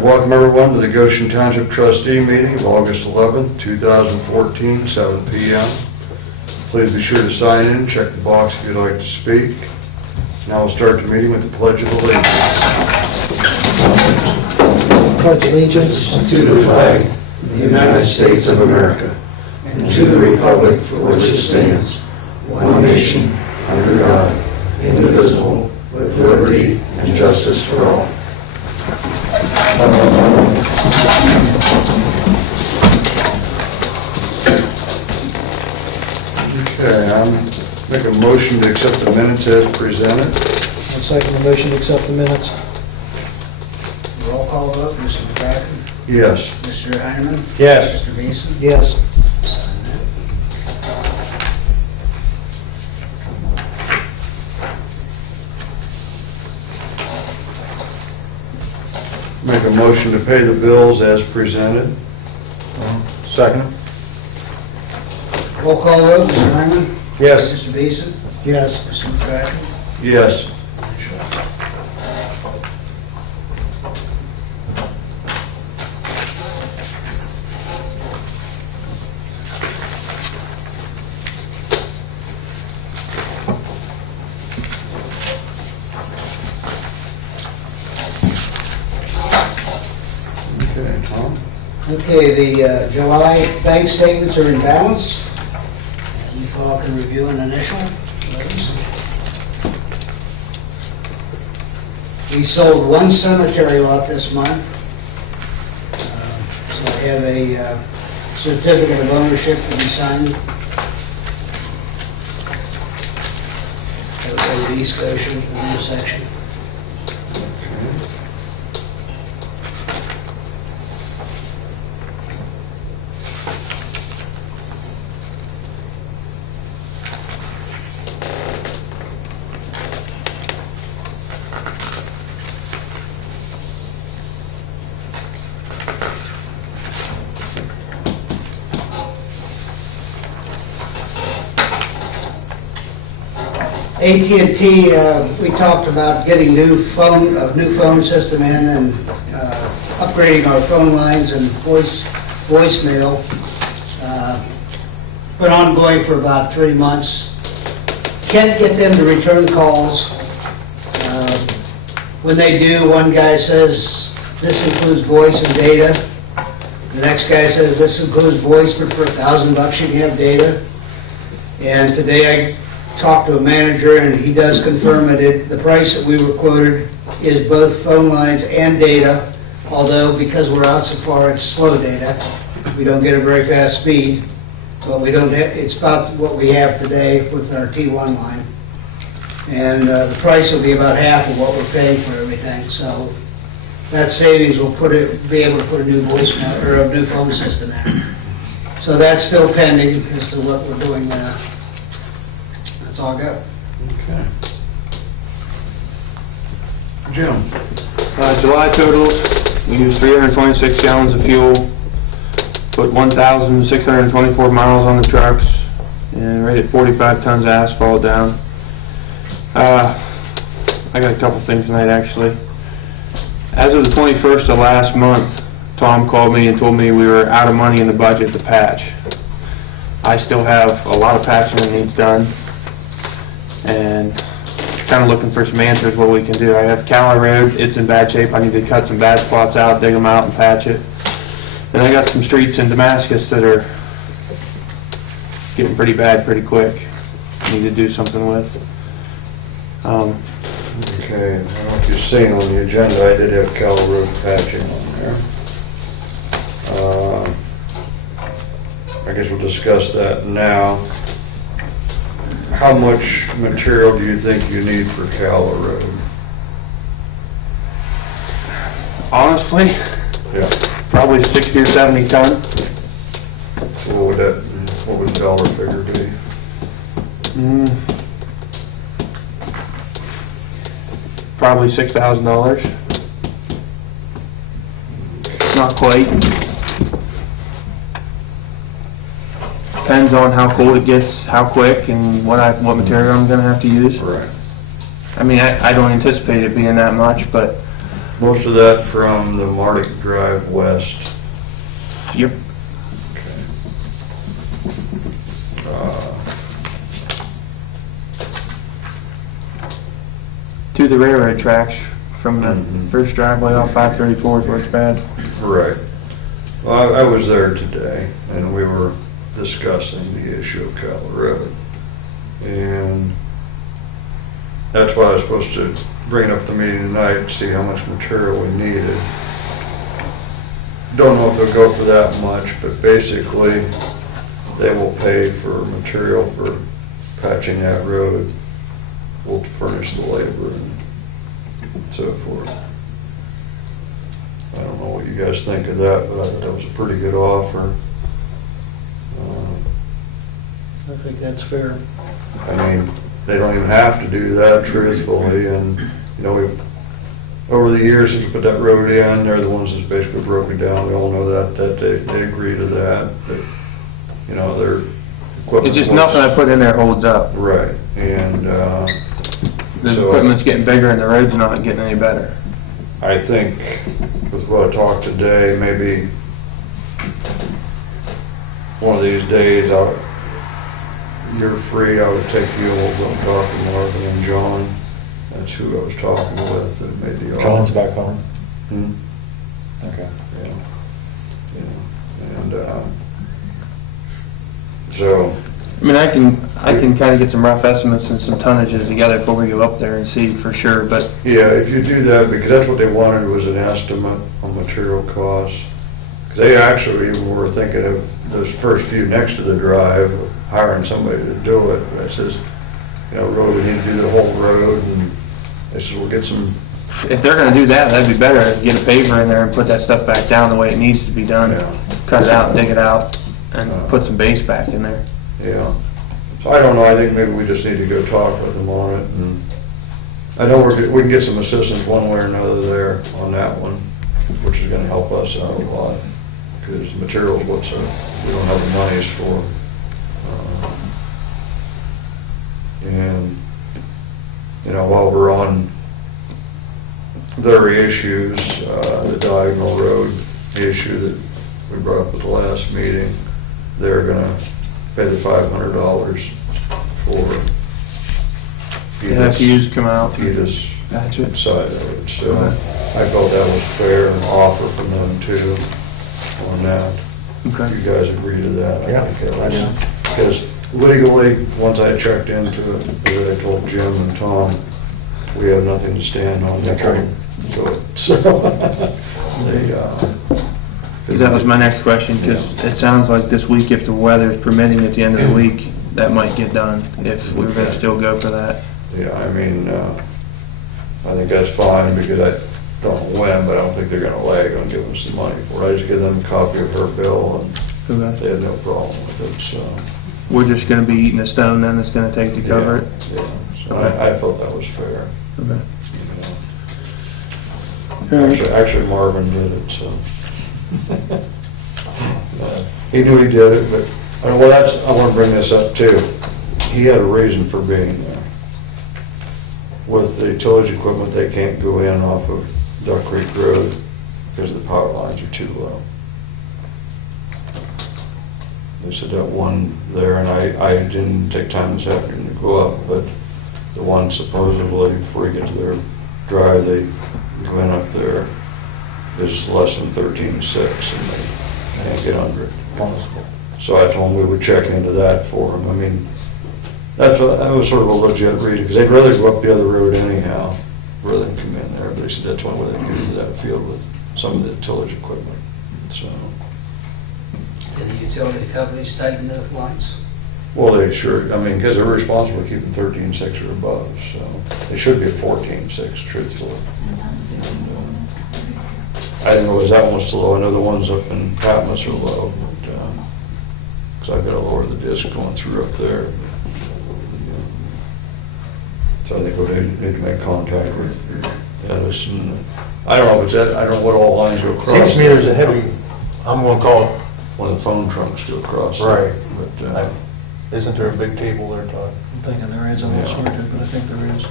to welcome everyone to the Goshen Township Trustee meeting of August 11th, 2014, 7 p.m. Please be sure to sign in, check the box if you'd like to speak. Now we'll start the meeting with the Pledge of Allegiance. Pledge allegiance to the flag of the United States of America and to the republic for which it stands, one nation, under God, indivisible, with liberty and justice for all. Okay, I'm make a motion to accept the minutes as presented. I'll second the motion to accept the minutes. Roll call vote, Mr. McCracken? Yes. Mr. Heineman? Yes. Mr. Beeson? Yes. Sign that. Make a motion to pay the bills as presented. Second. Roll call vote, Mr. Heineman? Yes. Mr. Beeson? Yes. Mr. McCracken? Yes. Okay, Tom. Okay, the July bank statements are in balance. You all can review and initial those. We sold one cemetery lot this month. So I have a certificate of ownership to be signed. That was over East Goshen, the new section. AT&T, we talked about getting a new phone system in and upgrading our phone lines and voicemail. Been ongoing for about 3 months. Can't get them to return calls. When they do, one guy says this includes voice and data. The next guy says this includes voice, but for $1,000 you can have data. And today I talked to a manager, and he does confirm that the price that we were quoted is both phone lines and data, although because we're out so far, it's slow data. We don't get a very fast speed, but we don't have, it's about what we have today with our T1 line. And the price will be about half of what we're paying for everything, so that savings will be able to put a new voicemail or a new phone system in. So that's still pending as to what we're doing there. That's all I got. Okay. Jim. July totals, we used 326 gallons of fuel, put 1,624 miles on the trucks, and rated 45 tons of asphalt down. I got a couple things tonight actually. As of the 21st of last month, Tom called me and told me we were out of money in the budget to patch. I still have a lot of patching that needs done, and kind of looking for some answers what we can do. I have Calla Road, it's in bad shape. I need to cut some bad spots out, dig them out and patch it. And I got some streets in Damascus that are getting pretty bad pretty quick. I need to do something with. Okay, I don't know if you've seen on the agenda, I did have Calla Road patching on there. I guess we'll discuss that now. How much material do you think you need for Calla Road? Honestly, Yeah. probably 60 or 70 ton. So what would the dollar figure be? Probably $6,000. Not quite. Depends on how cold it gets, how quick, and what material I'm going to have to use. Right. I mean, I don't anticipate it being that much, but Most of that from the Mardick Drive west. Yep. Okay. To the railroad tracks from the Mhm. first driveway off 534 is where it's bad. Right. Well, I was there today, and we were discussing the issue of Cattle Road. And that's why I was supposed to bring up the meeting tonight to see how much material we needed. Don't know if they'll go for that much, but basically, they will pay for material for patching that road. We'll furnish the labor and so forth. I don't know what you guys think of that, but I thought that was a pretty good offer. I think that's fair. I mean, they don't even have to do that truthfully, and, you know, we've, over the years since we put that road in, they're the ones that's basically broken down. We all know that they agree to that, you know, their equipment. It's just nothing I put in there holds up. Right, and, The so equipment's getting bigger and the road's not getting any better. I think with what I talked today, maybe one of these days, you're free, I would take you, we'll go and talk to Marvin and John. That's who I was talking with that made the offer. John's back home? Hmm? Okay. Yeah. And, so, I mean, I can kind of get some rough estimates and some tonnages together before we go up there and see for sure, but yeah, if you do that, because that's what they wanted, was an estimate on material costs. Because they actually even were thinking of those first few next to the drive, hiring somebody to do it. But I says, you know, road, we need to do the whole road, and they says, we'll get some. if they're gonna do that, that'd be better, get a paver in there and put that stuff back down the way it needs to be done. Yeah. Cut it out, dig it out, and put some base back in there. Yeah. So I don't know, I think maybe we just need to go talk with them on it, and I know we can get some assistance one way or another there on that one, which is gonna help us out a lot, because materials, we don't have the monies for. And, you know, while we're on their issues, the Diagonal Road issue that we brought up at the last meeting, they're gonna pay the $500 for FUs come out. Peters Patch it. side of it, so I felt that was fair, and offer from them too on that. Okay. You guys agree to that? Yeah, think that I do. was- Because legally, once I checked into it, as I told Jim and Tom, we have nothing to stand on. That's right. So, they, That was my next question, because it sounds like this week, if the weather is permitting at the end of the week, that might get done, if we were gonna still go for that. yeah, I mean, I think that's fine, because I don't know when, but I don't think they're gonna lag on giving us the money for it. I just give them a copy of her bill, and Okay. they had no problem with it, so. We're just gonna be eating a stone then it's gonna take to cover it? Yeah, so I felt that was fair, Okay. you know. All right. Actually Marvin did it, so. He knew he did it, but, well, that's, I want to bring this up too. He had a reason for being there. With the tillage equipment, they can't go in off of Duck Creek Road because the power lines are too low. They said that one there, and I didn't take time this afternoon to go up, but the one supposedly, before you get to their drive, they go in up there, is less than 13.6, and they can't get under it. So I told them we would check into that for them. I mean, that was sort of a legit reason, because they'd rather go up the other road anyhow, rather than come in there. But they said that's one way they can get into that field with some of the tillage equipment, so. Did the utility companies tighten the lines? Well, they sure, I mean, because they're responsible for keeping 13.6 or above, so they should be at 14.6, truthfully. And, I didn't know it was that much low. I know the ones up in Patmos are low, but, because I've got to lower the disc going through up there. So I think we need to make contact with Dennis, and I don't know if it's that, I don't know what all lines go across. Seems to me there's a heavy, I'm gonna call it, One of the phone trunks go across. Right. But, isn't there a big cable there, Todd? thinking there is, I'm not sure, but I think there is.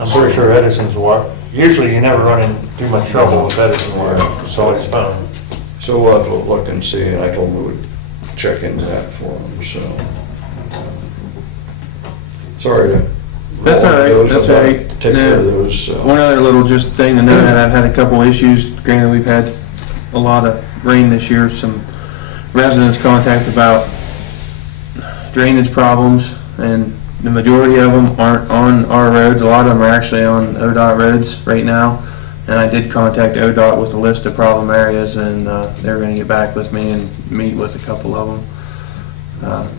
I'm pretty sure Edison's wire, usually you never run into too much trouble with Edison wire, it's always fun. So we'll have to look and see, and I told him we would check into that for him, so. Sorry to. That's all right, those, that's but all right. Take care of Yeah. those, so. One other little just thing to note, that I've had a couple issues. Granted, we've had a lot of rain this year. Some residents contact about drainage problems, and the majority of them aren't on our roads. A lot of them are actually on ODOT roads right now. And I did contact ODOT with a list of problem areas, and they're going to get back with me and meet with a couple of them.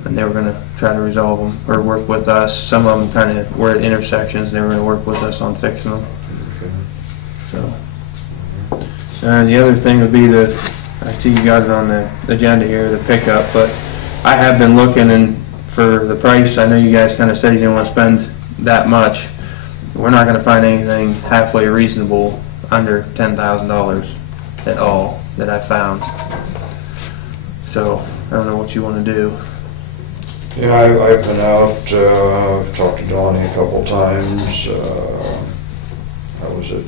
And they were going to try to resolve them, or work with us. Some of them kind of were at intersections, and they were going to work with us on fixing them. Okay. So, and the other thing would be I see you got it on the agenda here, the pickup, but I have been looking and for the price. I know you guys kind of said you didn't want to spend that much. We're not going to find anything halfway reasonable under $10,000 at all that I found. So, I don't know what you want to do. Yeah, I've been out, talked to Donnie a couple times. I was at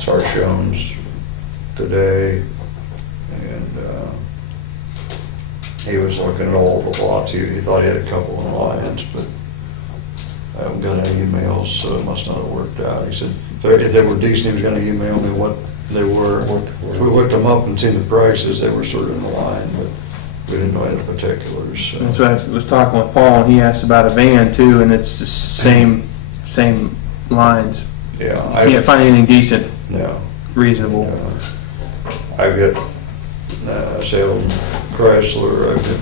Sarshone's today, and he was looking at all the lots. He thought he had a couple in Alliance, but I haven't got any emails, so it must not have worked out. He said if they were decent, he was going to email me what they were. We looked them up and seen the prices. They were sort of in line, but we didn't know any particulars. So. That's why I was talking with Paul, and he asked about a van too, and it's the same lines. Yeah, You can't find anything decent, no. reasonable. I've got Salem Chrysler, I've got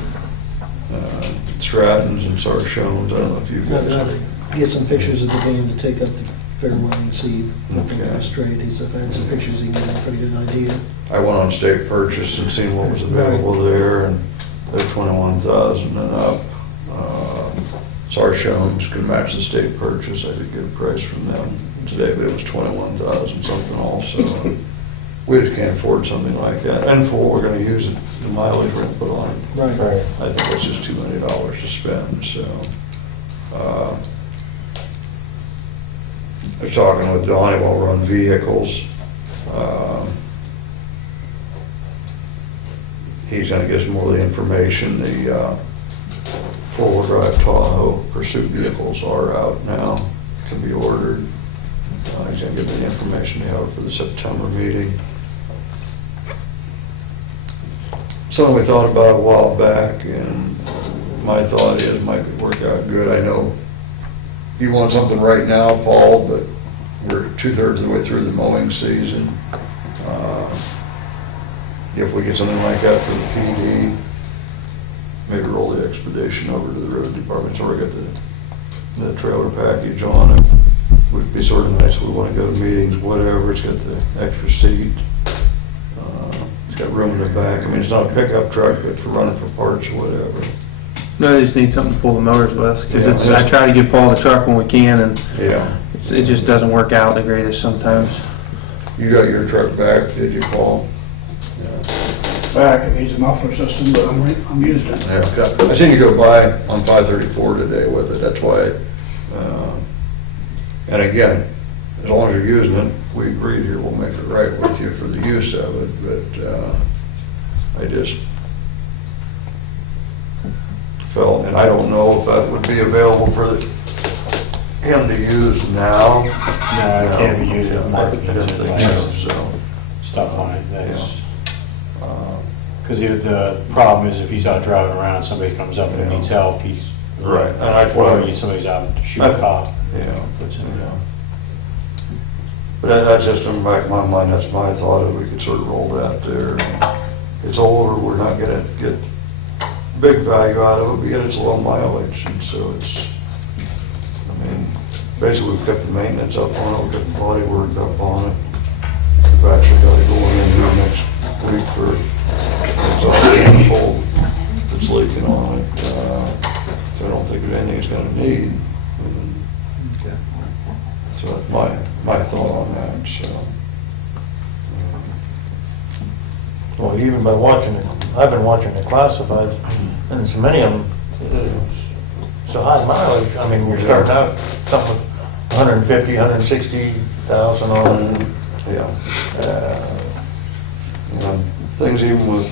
Stratton's and Sarshone's. I don't know if you've got Get some pictures of the van to take up to Fairmont and see if Okay. they're straight. He's found some pictures, he can get a pretty good idea. I went on State Purchase and seen what was available there, and they're 21,000 and up. Sarshone's could match the State Purchase. I did get a price from them today, but it was 21,000 something also. We just can't afford something like that. And for what we're going to use it, the mileage we're going to put on it. Right. I think it's just too many dollars to spend, so. I was talking with Donnie while we're on vehicles. He's going to get some more of the information. The four-wheel drive Tahoe pursuit vehicles are out now, can be ordered. He's going to give me the information to have for the September meeting. Something we thought about a while back, and my thought is it might work out good. I know you want something right now, Paul, but we're 2/3 of the way through the mowing season. If we get something like that for the PD, maybe roll the expedition over to the road department. It's already got the trailer package on it. Would be sort of nice if we want to go to meetings, whatever. It's got the extra seat. It's got room in the back. I mean, it's not a pickup truck, but for running for parts or whatever. No, I just need something to pull the motors with, because Yeah. I try to give Paul the truck when we can, and Yeah. it just doesn't work out the greatest sometimes. You got your truck back, did you, Paul? Back, it needs a muffler system, but I'm using it. Yeah. I seen you go by on 534 today with it, that's why. And again, as long as you're using it, we agreed here, we'll make it right with you for the use of it, but I just felt, and I don't know if that would be available for him to use now. No, it can't be used at I didn't think so, so. Stuff on it, that's, Yeah. because the problem is if he's out driving around, somebody comes up and needs help, he's, Right, and that's or why. somebody's out to shoot a cop. Yeah. Puts it Yeah. down. But that's just in the back of my mind, that's my thought, if we could sort of roll that there. It's older, we're not gonna get big value out of it, but yet it's low mileage, and so it's, I mean, basically we've kept the maintenance up on it, we've got the body work up on it. We've actually got to go in here next week for exhaust bolt that's leaking on it, so I don't think there's anything it's gonna need. So that's my thought on that, so. Well, even by watching it, I've been watching the classifieds, and there's many of them, So high mileage, I mean, we're starting out something with 150, 160,000 on, Yeah. You know, things even with,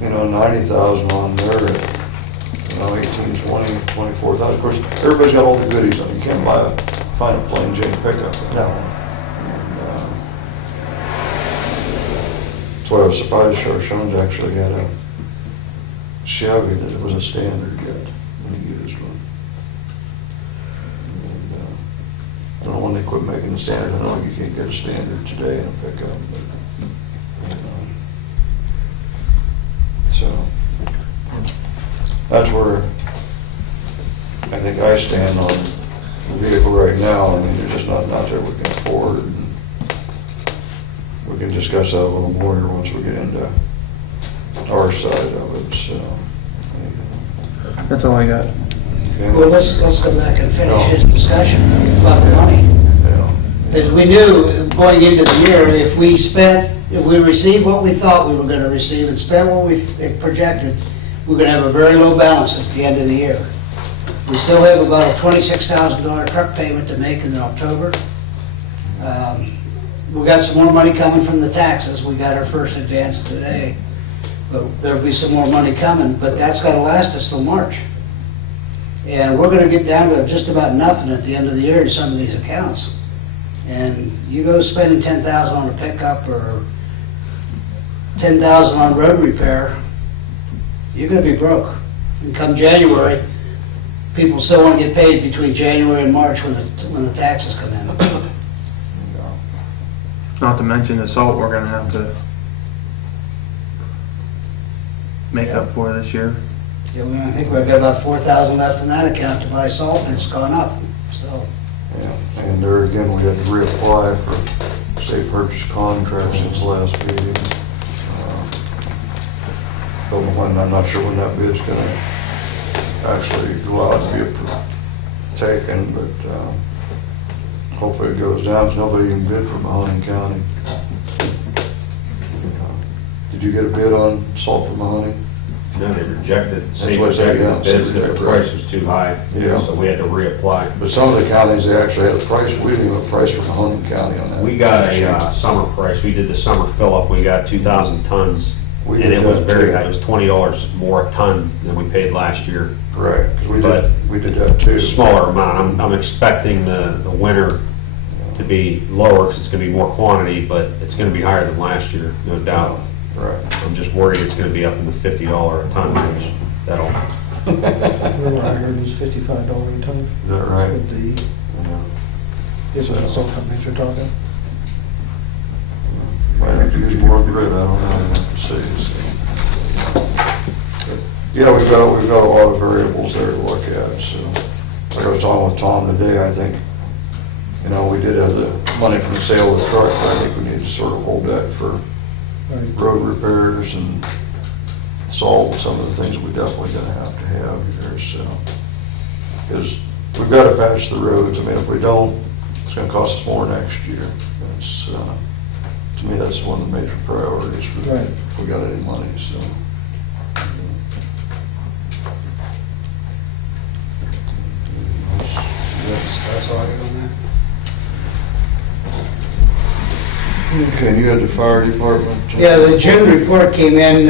90,000 on there, 18, 20, 24,000. Of course, everybody's got all the goodies on it. You can't find a plain Jane pickup. no. That's why I was surprised Shoshone actually had a Chevy that it was a standard yet, when he used one. And, I don't know when they quit making the standard. I know you can't get a standard today in a pickup, but, so, that's where I think I stand on the vehicle right now. I mean, there's just nothing out there we can afford. And we can discuss that a little more here once we get into our side of it, so. That's all I got. Okay. Well, let's go back and finish this discussion about the money. Yeah. Because we knew going into the year, if we received what we thought we were going to receive and spent what we projected, we're going to have a very low balance at the end of the year. We still have about a $26,000 truck payment to make in October. We got some more money coming from the taxes. We got our first advance today, but there'll be some more money coming, but that's got to last us till March. And we're going to get down to just about nothing at the end of the year in some of these accounts. And you go spending $10,000 on a pickup or $10,000 on road repair, you're going to be broke. And come January, people still want to get paid between January and March when the taxes come in. Not to mention the salt we're gonna have to make up for this year. Yeah, I think we've got about $4,000 left in that account to buy salt, and it's gone up, so. Yeah, and there again, we had to reapply for state purchase contract since last meeting. I'm not sure when that bid's gonna actually go out and be taken, but, hopefully it goes down, because nobody even bid for Mahoning County. Did you get a bid on salt for Mahoning? No, they rejected, That's what I said, yeah. bids because the price was too high, Yeah. so we had to reapply. But some of the counties, they actually had a price. We didn't even have a price for Mahoning County on that. We got a summer price, we did the summer fill-up, we got 2,000 tons, We and did it was that, very too. high, it was $20 more a ton than we paid last year. Right, 'cause But we did that too. Smaller amount, I'm expecting the winter to be lower, because it's going to be more quantity, but it's going to be higher than last year, no doubt. Right. I'm just worried it's going to be up in the $50 a ton range. That'll, Remember I heard it was $55 a ton Is that right? with the, is what salt companies are talking. Might have to use more grit, I don't know, I have to see. So. But, yeah, we've got a lot of variables there to look at, so. Like I was talking with Tom today, I think, we did have the money from the sale of the truck, but I think we need to sort of hold that for road repairs and salt, and some of the things we definitely gonna have here, so. Because we've got to patch the roads. I mean, if we don't, it's gonna cost us more next year. That's, to me, that's one of the major priorities for, Right. if we got any money, so. That's all I got on that. Okay, and you had the fire department? Yeah, the June report came in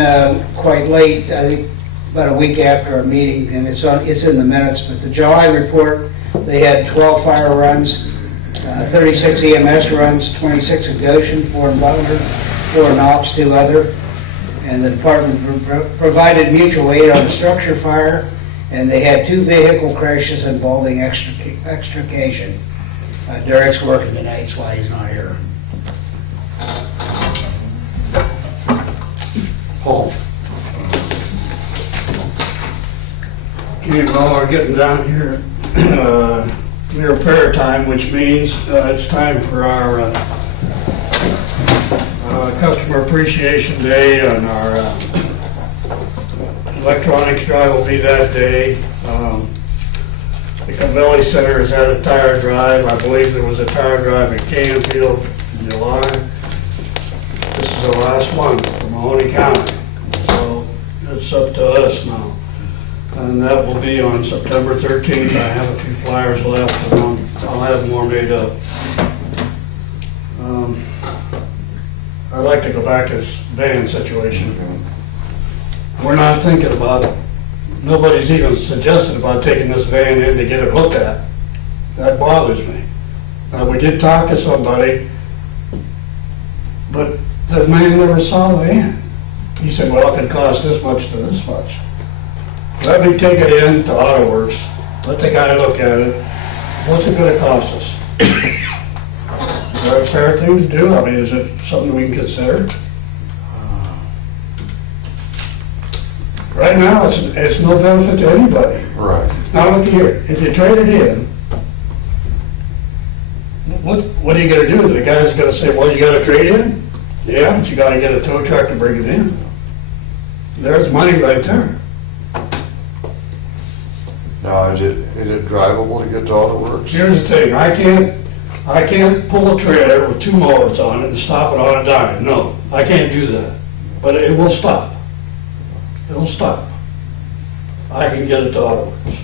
quite late, I think about a week after our meeting, and it's in the minutes, but the July report, they had 12 fire runs, 36 EMS runs, 26 in Goshen, 4 in Butler, 4 in Oaks, 2 other, and the department provided mutual aid on a structure fire, and they had 2 vehicle crashes involving extrication. Derek's working tonight, that's why he's not here. Paul? Okay, well, we're getting down here near fair time, which means it's time for our Customer Appreciation Day, and our electronics drive will be that day. The Cavelli Center has had a tire drive. I believe there was a tire drive in Canfield in July. This is the last one for Mahoney County, so it's up to us now. And that will be on September 13th. I have a few flyers left, and I'll have more made up. I'd like to go back to this van situation. We're not thinking about it. Nobody's even suggested about taking this van in to get it looked at. That bothers me. We did talk to somebody, but the man never saw the van. He said, well, it could cost this much to this much. Let me take it in to Auto Works, let the guy look at it. What's it gonna cost us? Is that a fair thing to do? I mean, is it something we can consider? Right now, it's no benefit to anybody. Right. Now, look here, if you trade it in, what are you gonna do? The guy's gonna say, well, you got a trade in? Yeah, but you gotta get a tow truck to bring it in. There's money right there. Now, is it drivable to get to Auto Works? Here's the thing, I can't pull a trailer with two motors on it and stop it on a dime. No, I can't do that. But it will stop. It'll stop. I can get it to Auto Works.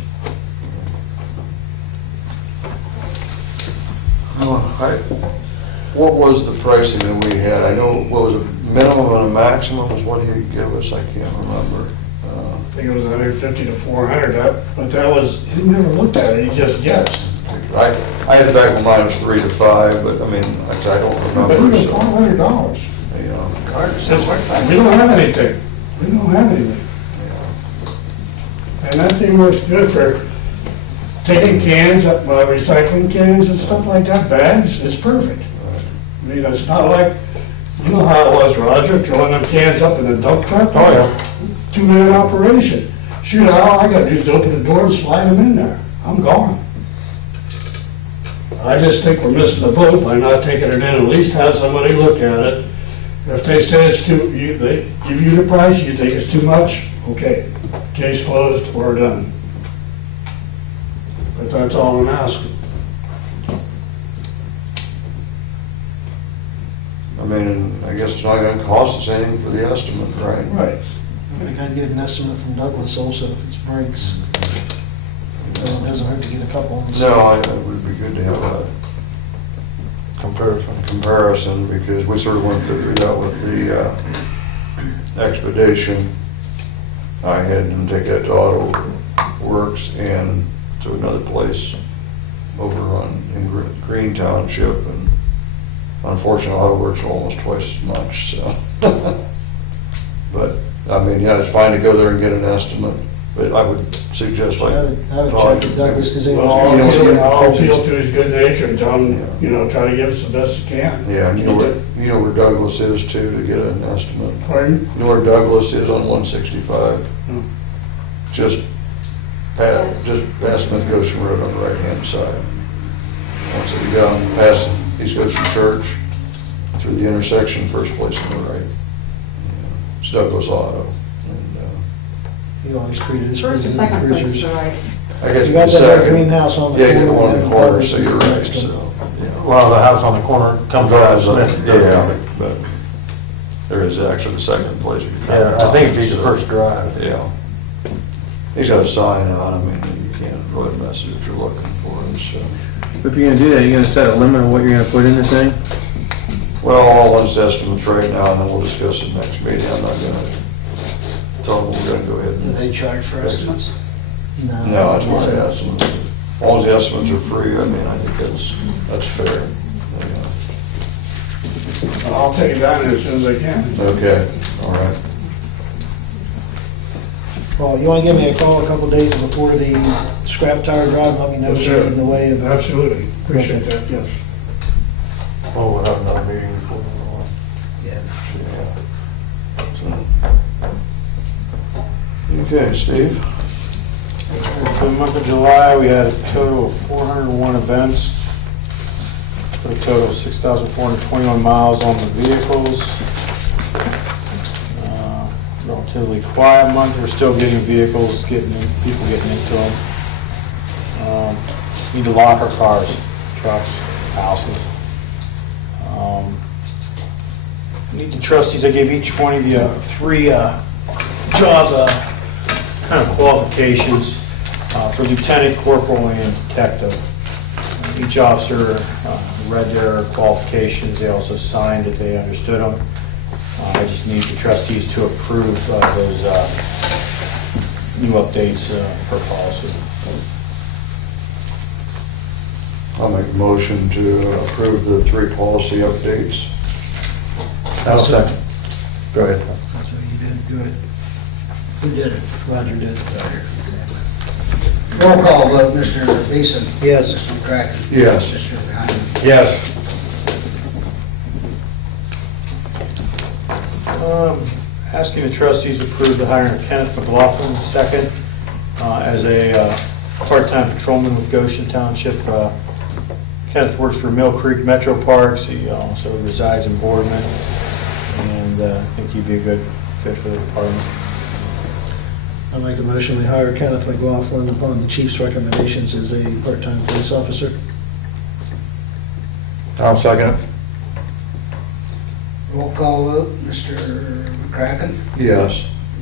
What was the pricing that we had? I know, what was it, minimum and a maximum was what he gave us, I can't remember. I think it was 150 to 400, but that was, he never looked at it, he just guessed. I had the back of mine was 3 to 5, but I mean, I don't But remember. even So, $400. you know, We don't have anything. We don't have anything. And that thing works good for taking cans, recycling cans and stuff like that, bags, it's perfect. I mean, it's not like, you know how it was, Roger, throwing them cans up in a dump truck? Oh, yeah. Two-man operation. Shoot, all I gotta do is open the door and slide them in there. I'm gone. I just think we're missing the boat by not taking it in, at least have somebody look at it. If they say it's they give you the price, you think it's too much, okay, case closed, we're done. But that's all I'm asking. I mean, I guess it's not gonna cost us anything for the estimate, right? Right. I think I'd get an estimate from Douglas also if it's brakes. It doesn't hurt to get a couple of them. No, it would be good to have a comparison, because we sort of went through that with the expedition. I had them take that to Auto Works and to another place over in Green Township, and unfortunately, Auto Works are almost twice as much, so. But, I mean, yeah, it's fine to go there and get an estimate, but I would suggest like. I would check with Douglas because they Well, I'll appeal to his good nature and tell him, you know, try to give us the best you can. Yeah, and you know where Douglas is too, to get an estimate. Pardon? You know where Douglas is on 165? Just past Smith Goshen Road on the right-hand side. Once you get on past East Goshen Church, through the intersection, first place on the right. It's Douglas Auto. And, You always treated us First or as second place, cruisers. right? I guess You got the that second. greenhouse on the Yeah, you got the corner, one on and the then corner, Douglas so is you're the right, next one. so, yeah. Well, the house on the corner comes out of Smith. Yeah, but there is actually the second place. Yeah, I think it'd be the first drive. Yeah. He's got a sign on, I mean, you can't really mess it if you're looking for it, so. If you're gonna do that, you're gonna set a limit on what you're gonna put in the thing? Well, all one's estimates right now, and then we'll discuss it next meeting. I'm not gonna tell them we're gonna go ahead Do and. they charge for estimates? No, that's why I estimates. As long as the estimates are free, I mean, I think that's fair. Yeah. I'll take it down as soon as I can. Okay, all right. Well, you want to give me a call a couple days before the scrap tire drive, let me know if Yes, sir. it's in the way of... Absolutely, appreciate that, yes. Oh, we'll have another meeting before. Okay, Steve? For the month of July, we had a total of 401 events, for a total of 6,421 miles on the vehicles. Relatively quiet month, we're still getting vehicles, people getting into them. Need to lock our cars, trucks, houses. Need the trustees, I gave each one of you three job kind of qualifications for lieutenant, corporal, and detective. Each officer read their qualifications. They also signed that they understood them. I just need the trustees to approve those new updates per policy. I'll make a motion to approve the 3 policy updates. I'll second. Go ahead. That's what you did, good. Who did it? Roger did. Roll call vote, Mr. Beeson. Yes. Mr. McCracken. Yes. Mr. Hyman. Yes. Asking the trustees to approve the hiring of Kenneth McLaughlin II as a part-time patrolman with Goshen Township. Kenneth works for Mill Creek Metro Parks. He also resides in Boardman, and I think he'd be a good fit for the department. I'll make a motion, we hire Kenneth McLaughlin upon the chief's recommendations as a part-time police officer. I'll second it. Roll call vote, Mr. McCracken. Yes.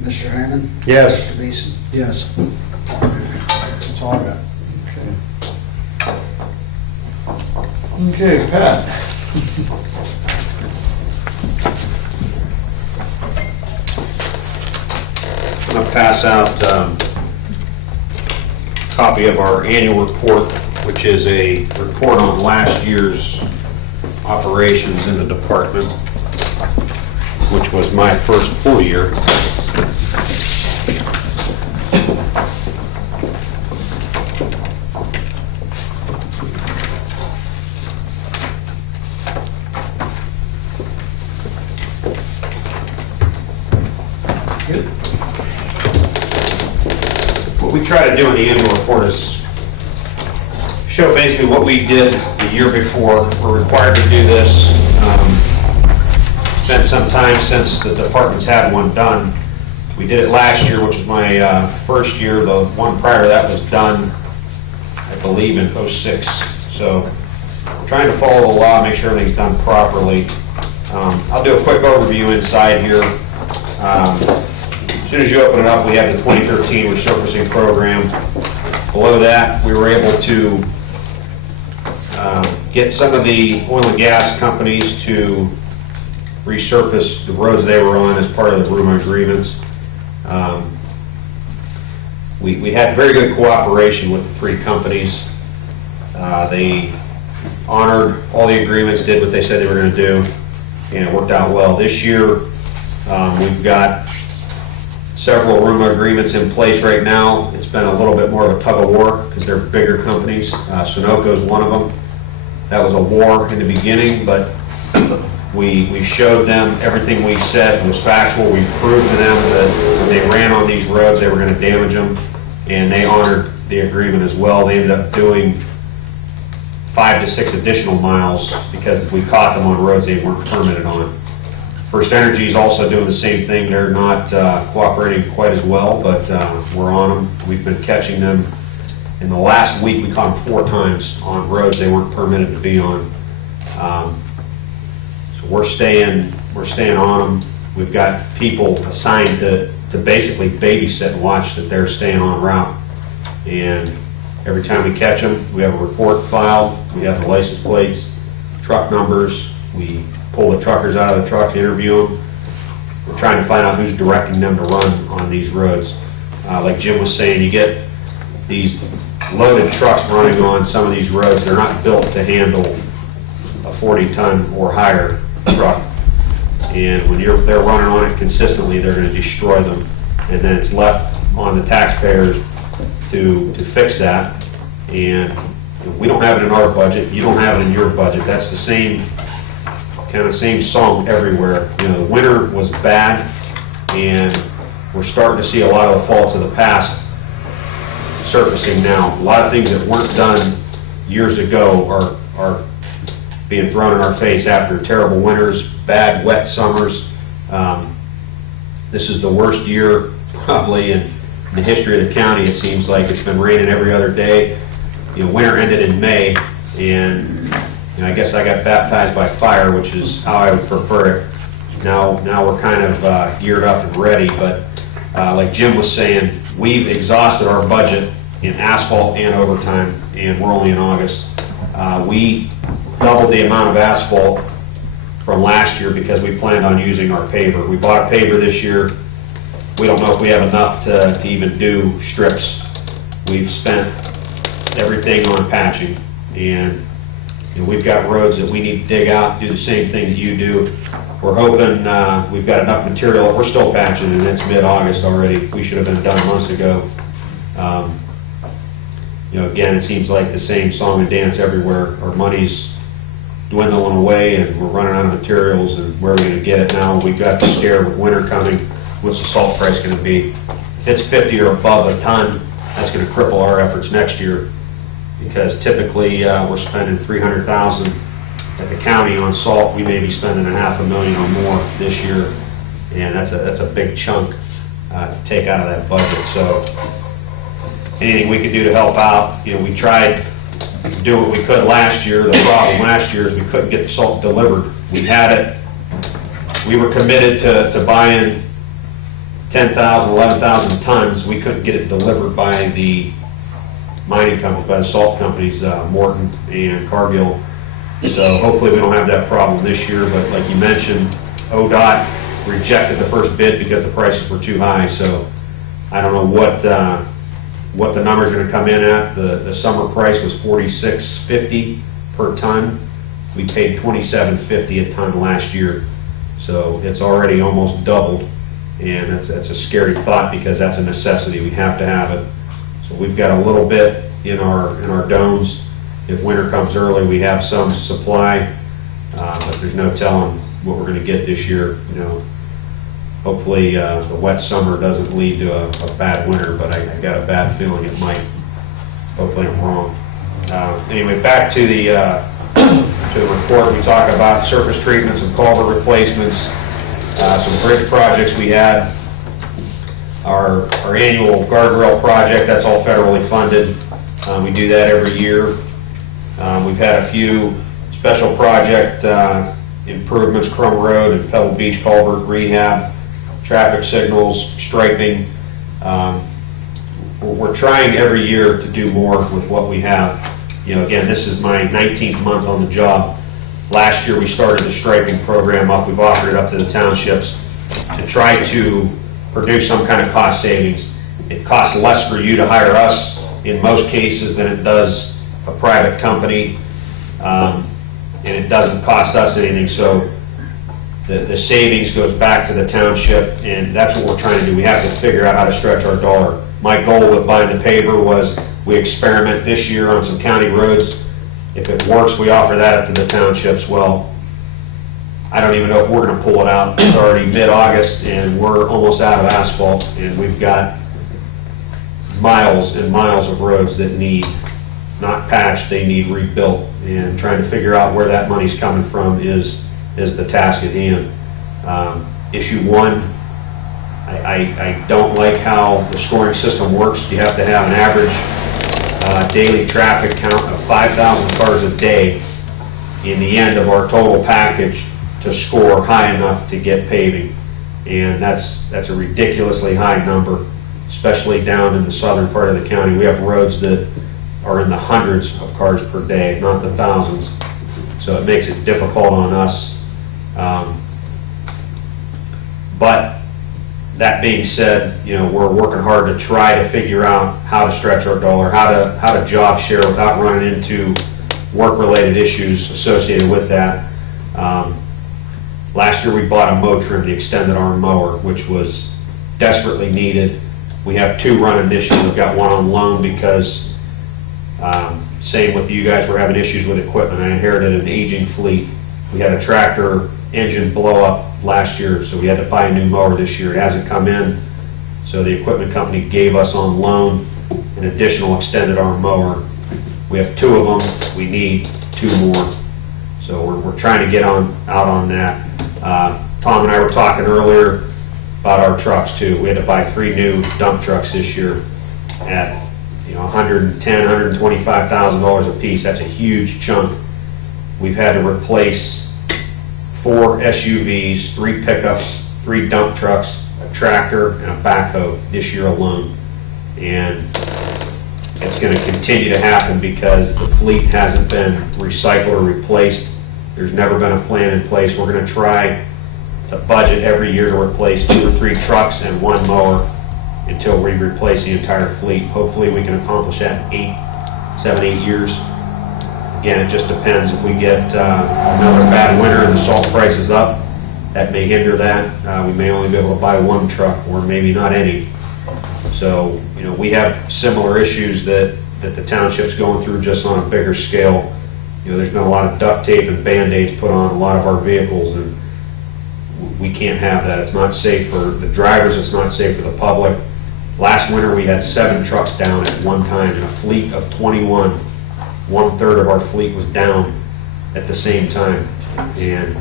Mr. Hyman. Yes. Mr. Beeson. Yes. That's all I got. Okay, Pat. I'm going to pass out a copy of our annual report, which is a report on last year's operations in the department, which was my first full year. What we try to do in the annual report is show basically what we did the year before. We're required to do this. It's been some time since the department's had one done. We did it last year, which was my first year. The one prior to that was done, I believe, in '06. So we're trying to follow the law, make sure everything's done properly. I'll do a quick overview inside here. As soon as you open it up, we have the 2013 resurfacing program. Below that, we were able to get some of the oil and gas companies to resurface the roads they were on as part of the RUMA agreements. We had very good cooperation with the 3 companies. They honored all the agreements, did what they said they were going to do, and it worked out well. This year, we've got several RUMA agreements in place right now. It's been a little bit more of a tug of war because they're bigger companies. Sunoco is one of them. That was a war in the beginning, but we showed them everything we said was factual. We proved to them that when they ran on these roads, they were going to damage them, and they honored the agreement as well. They ended up doing 5 to 6 additional miles because we caught them on roads they weren't permitted on. First Energy is also doing the same thing. They're not cooperating quite as well, but we're on them. We've been catching them. In the last week, we caught them 4 times on roads they weren't permitted to be on. So we're staying on them. We've got people assigned to basically babysit and watch that they're staying on route. And every time we catch them, we have a report filed. We have the license plates, truck numbers. We pull the truckers out of the truck, interview them. We're trying to find out who's directing them to run on these roads. Like Jim was saying, you get these loaded trucks running on some of these roads. They're not built to handle a 40-ton or higher truck. And when they're running on it consistently, they're going to destroy them. And then it's left on the taxpayers to fix that. And we don't have it in our budget. You don't have it in your budget. That's the same song everywhere. You know, the winter was bad, and we're starting to see a lot of the faults of the past surfacing now. A lot of things that weren't done years ago are being thrown in our face after terrible winters, bad wet summers. This is the worst year probably in the history of the county. It seems like it's been raining every other day. You know, winter ended in May, and I guess I got baptized by fire, which is how I would prefer it. Now we're kind of geared up and ready, but like Jim was saying, we've exhausted our budget in asphalt and overtime, and we're only in August. We doubled the amount of asphalt from last year because we planned on using our paver. We bought a paver this year. We don't know if we have enough to even do strips. We've spent everything on patching, and we've got roads that we need to dig out, do the same thing that you do. We're hoping we've got enough material. We're still patching, and it's mid-August already. We should have been done months ago. Again, it seems like the same song and dance everywhere. Our money's dwindling away, and we're running out of materials, and where are we going to get it now? We've got the scare with winter coming. What's the salt price going to be? If it's 50 or above a ton, that's going to cripple our efforts next year, because typically we're spending $300,000 at the county on salt. We may be spending $500,000 or more this year, and that's a big chunk to take out of that budget. So anything we could do to help out, we tried to do what we could last year. The problem last year is we couldn't get the salt delivered. We had it. We were committed to buying 10,000, 11,000 tons. We couldn't get it delivered by the mining companies, by the salt companies, Morton and Cargill. So hopefully we don't have that problem this year, but like you mentioned, ODOT rejected the first bid because the prices were too high. So I don't know what the numbers are going to come in at. The summer price was $46.50 per ton. We paid $27.50 a ton last year. So it's already almost doubled. And that's a scary thought, because that's a necessity. We have to have it. So we've got a little bit in our domes. If winter comes early, we have some supply, but there's no telling what we're going to get this year. Hopefully the wet summer doesn't lead to a bad winter, but I got a bad feeling it might. Hopefully I'm wrong. Anyway, back to the report. We talk about surface treatments and culvert replacements. Some bridge projects we had. Our annual guardrail project, that's all federally funded. We do that every year. We've had a few special project improvements, Crum Road and Pebble Beach culvert rehab, traffic signals, striping. We're trying every year to do more with what we have. Again, this is my 19th month on the job. Last year we started the striping program up. We've offered it up to the townships to try to produce some kind of cost savings. It costs less for you to hire us in most cases than it does a private company, and it doesn't cost us anything. So the savings goes back to the township, and that's what we're trying to do. We have to figure out how to stretch our dollar. My goal with buying the paver was we experiment this year on some county roads. If it works, we offer that up to the townships. Well, I don't even know if we're going to pull it out. It's already mid-August, and we're almost out of asphalt, and we've got miles and miles of roads that need not patched, they need rebuilt. And trying to figure out where that money's coming from is the task at hand. Issue 1, I don't like how the scoring system works. You have to have an average daily traffic count of 5,000 cars a day in the end of our total package to score high enough to get paving. And that's a ridiculously high number, especially down in the southern part of the county. We have roads that are in the hundreds of cars per day, not the thousands. So it makes it difficult on us. But that being said, we're working hard to try to figure out how to stretch our dollar, how to job share without running into work-related issues associated with that. Last year we bought a mow trim, the extended arm mower, which was desperately needed. We have 2 running this year. We've got 1 on loan because, same with you guys, we're having issues with equipment. I inherited an aging fleet. We had a tractor engine blow up last year, so we had to buy a new mower this year. It hasn't come in, so the equipment company gave us on loan an additional extended arm mower. We have 2 of them. We need 2 more. So we're trying to get out on that. Tom and I were talking earlier about our trucks too. We had to buy 3 new dump trucks this year at $110,000, $125,000 a piece. That's a huge chunk. We've had to replace 4 SUVs, 3 pickups, 3 dump trucks, a tractor, and a backhoe this year alone. And it's going to continue to happen because the fleet hasn't been recycled or replaced. There's never been a plan in place. We're going to try to budget every year to replace 2 or 3 trucks and 1 mower until we replace the entire fleet. Hopefully we can accomplish that in 7, 8 years. Again, it just depends. If we get another bad winter and the salt price is up, that may hinder that. We may only be able to buy 1 truck or maybe not any. So, you know, we have similar issues that the township's going through, just on a bigger scale. You know, there's been a lot of duct tape and Band-Aids put on a lot of our vehicles, and we can't have that. It's not safe for the drivers, it's not safe for the public. Last winter we had 7 trucks down at one time in a fleet of 21. 1/3 of our fleet was down at the same time, and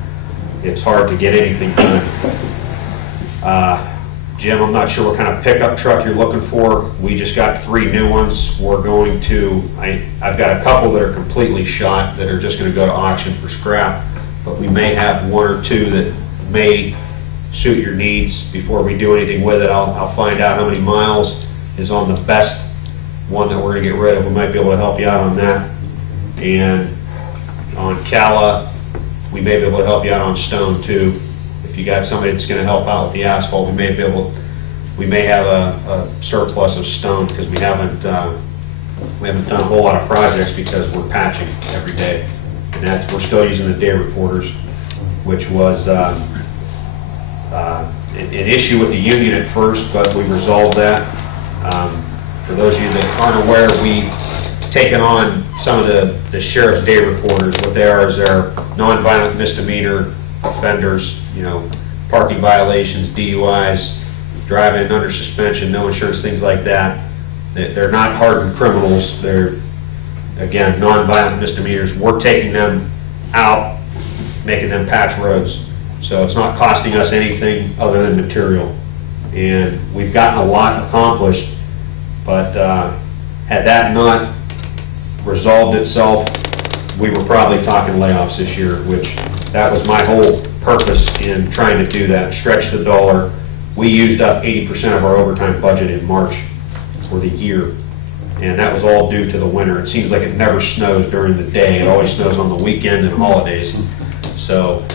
it's hard to get anything done. Jim, I'm not sure what kind of pickup truck you're looking for. We just got 3 new ones. We're going to, I've got a couple that are completely shot that are just going to go to auction for scrap, but we may have 1 or 2 that may suit your needs. Before we do anything with it, I'll find out how many miles is on the best one that we're going to get rid of. We might be able to help you out on that. And on Cala, we may be able to help you out on stone too. If you got somebody that's going to help out with the asphalt, we may have a surplus of stone, because we haven't done a whole lot of projects because we're patching every day, and we're still using the day reporters, which was an issue with the union at first, but we resolved that. For those of you that aren't aware, we've taken on some of the sheriff's day reporters. What they are is they're nonviolent misdemeanor offenders, you know, parking violations, DUIs, driving under suspension, no insurance, things like that. They're not hardened criminals. They're, again, nonviolent misdemeanors. We're taking them out, making them patch roads. So it's not costing us anything other than material. And we've gotten a lot accomplished, but had that not resolved itself, we were probably talking layoffs this year, which that was my whole purpose in trying to do that, stretch the dollar. We used up 80% of our overtime budget in March for the year, and that was all due to the winter. It seems like it never snows during the day. It always snows on the weekend and holidays. So,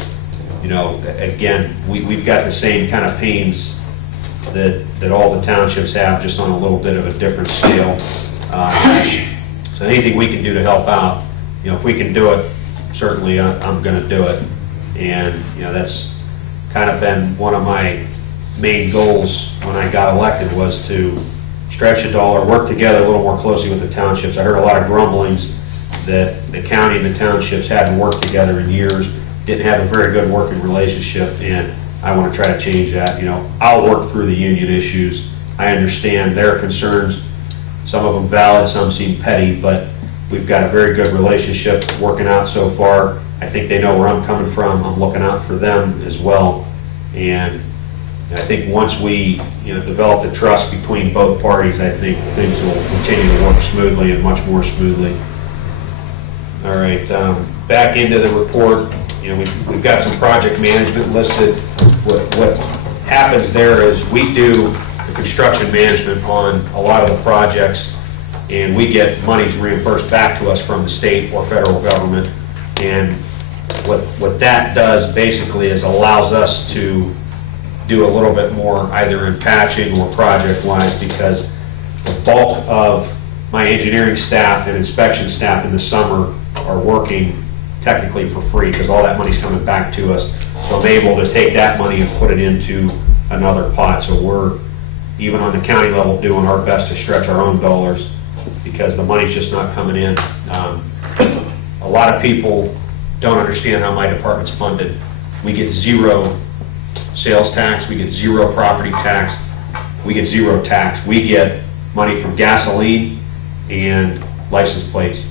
you know, again, we've got the same kind of pains that all the townships have, just on a little bit of a different scale. So anything we can do to help out, you know, if we can do it, certainly I'm going to do it. And, you know, that's kind of been one of my main goals when I got elected, was to stretch a dollar, work together a little more closely with the townships. I heard a lot of grumblings that the county and the townships hadn't worked together in years, didn't have a very good working relationship, and I want to try to change that. You know, I'll work through the union issues. I understand their concerns. Some of them valid, some seem petty, but we've got a very good relationship working out so far. I think they know where I'm coming from. I'm looking out for them as well. And I think once we, you know, develop the trust between both parties, I think things will continue to work smoothly, and much more smoothly. All right, back into the report. You know, we've got some project management listed. What happens there is we do the construction management on a lot of the projects, and we get monies reimbursed back to us from the state or federal government. And what that does basically is allows us to do a little bit more, either in patching or project-wise, because the bulk of my engineering staff and inspection staff in the summer are working technically for free, because all that money's coming back to us. So I'm able to take that money and put it into another pot. So we're, even on the county level, doing our best to stretch our own dollars, because the money's just not coming in. A lot of people don't understand how my department's funded. We get 0 sales tax, we get 0 property tax, we get 0 tax. We get money from gasoline and license plates.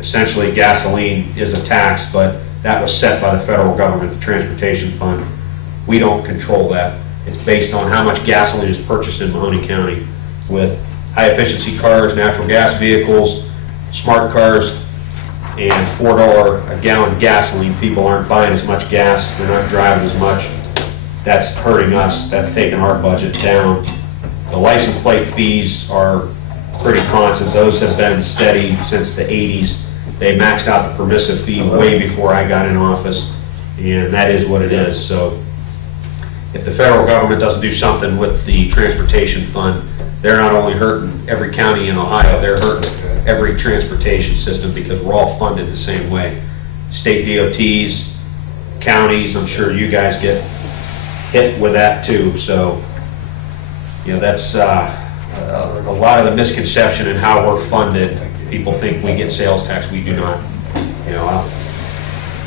Essentially, gasoline is a tax, but that was set by the federal government, the transportation fund. We don't control that. It's based on how much gasoline is purchased in Mahoney County. With high-efficiency cars, natural gas vehicles, smart cars, and $4 a gallon gasoline, people aren't buying as much gas, they're not driving as much. that's hurting us, that's taking our budget down. The license plate fees are pretty constant. Those have been steady since the 80s. They maxed out the permissive fee way before I got in office, and that is what it is. So if the federal government doesn't do something with the transportation fund, they're not only hurting every county in Ohio, they're hurting every transportation system, because we're all funded the same way. State DOTs, counties, I'm sure you guys get hit with that too. So, that's a lot of the misconception in how we're funded. People think we get sales tax. We do not.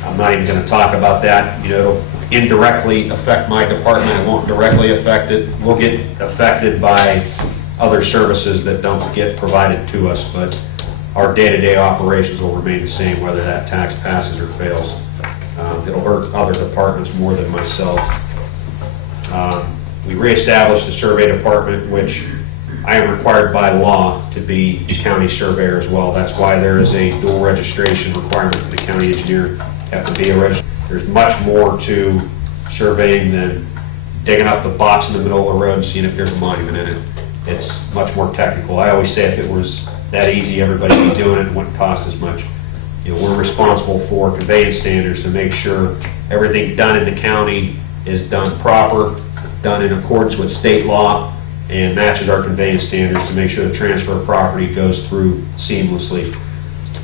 I'm not even going to talk about that. It'll indirectly affect my department. It won't directly affect it. We'll get affected by other services that don't get provided to us, but our day-to-day operations will remain the same whether that tax passes or fails. It'll hurt other departments more than myself. We reestablished the survey department, which I am required by law to be the county surveyor as well. That's why there is a dual registration requirement for the county engineer. You have to be a registered. There's much more to surveying than digging up the box in the middle of the road and seeing if there's a monument in it. It's much more technical. I always say if it was that easy, everybody would be doing it and wouldn't cost as much. We're responsible for conveyance standards to make sure everything done in the county is done proper, done in accordance with state law, and matches our conveyance standards to make sure the transfer of property goes through seamlessly.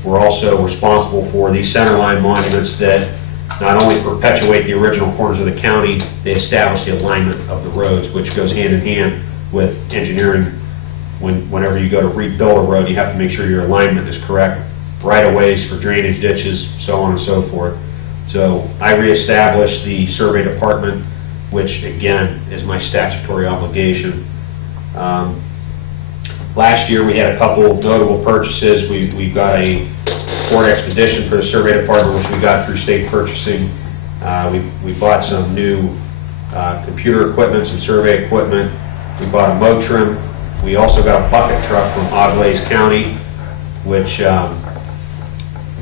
We're also responsible for these centerline monuments that not only perpetuate the original corners of the county, they establish the alignment of the roads, which goes hand in hand with engineering. Whenever you go to rebuild a road, you have to make sure your alignment is correct. Right-of-ways for drainage ditches, so on and so forth. So I reestablished the survey department, which again is my statutory obligation. Last year we had a couple of notable purchases. We got a Ford Expedition for the survey department, which we got through state purchasing. We bought some new computer equipment, some survey equipment. We bought a Motrim. We also got a bucket truck from Auglaize County, which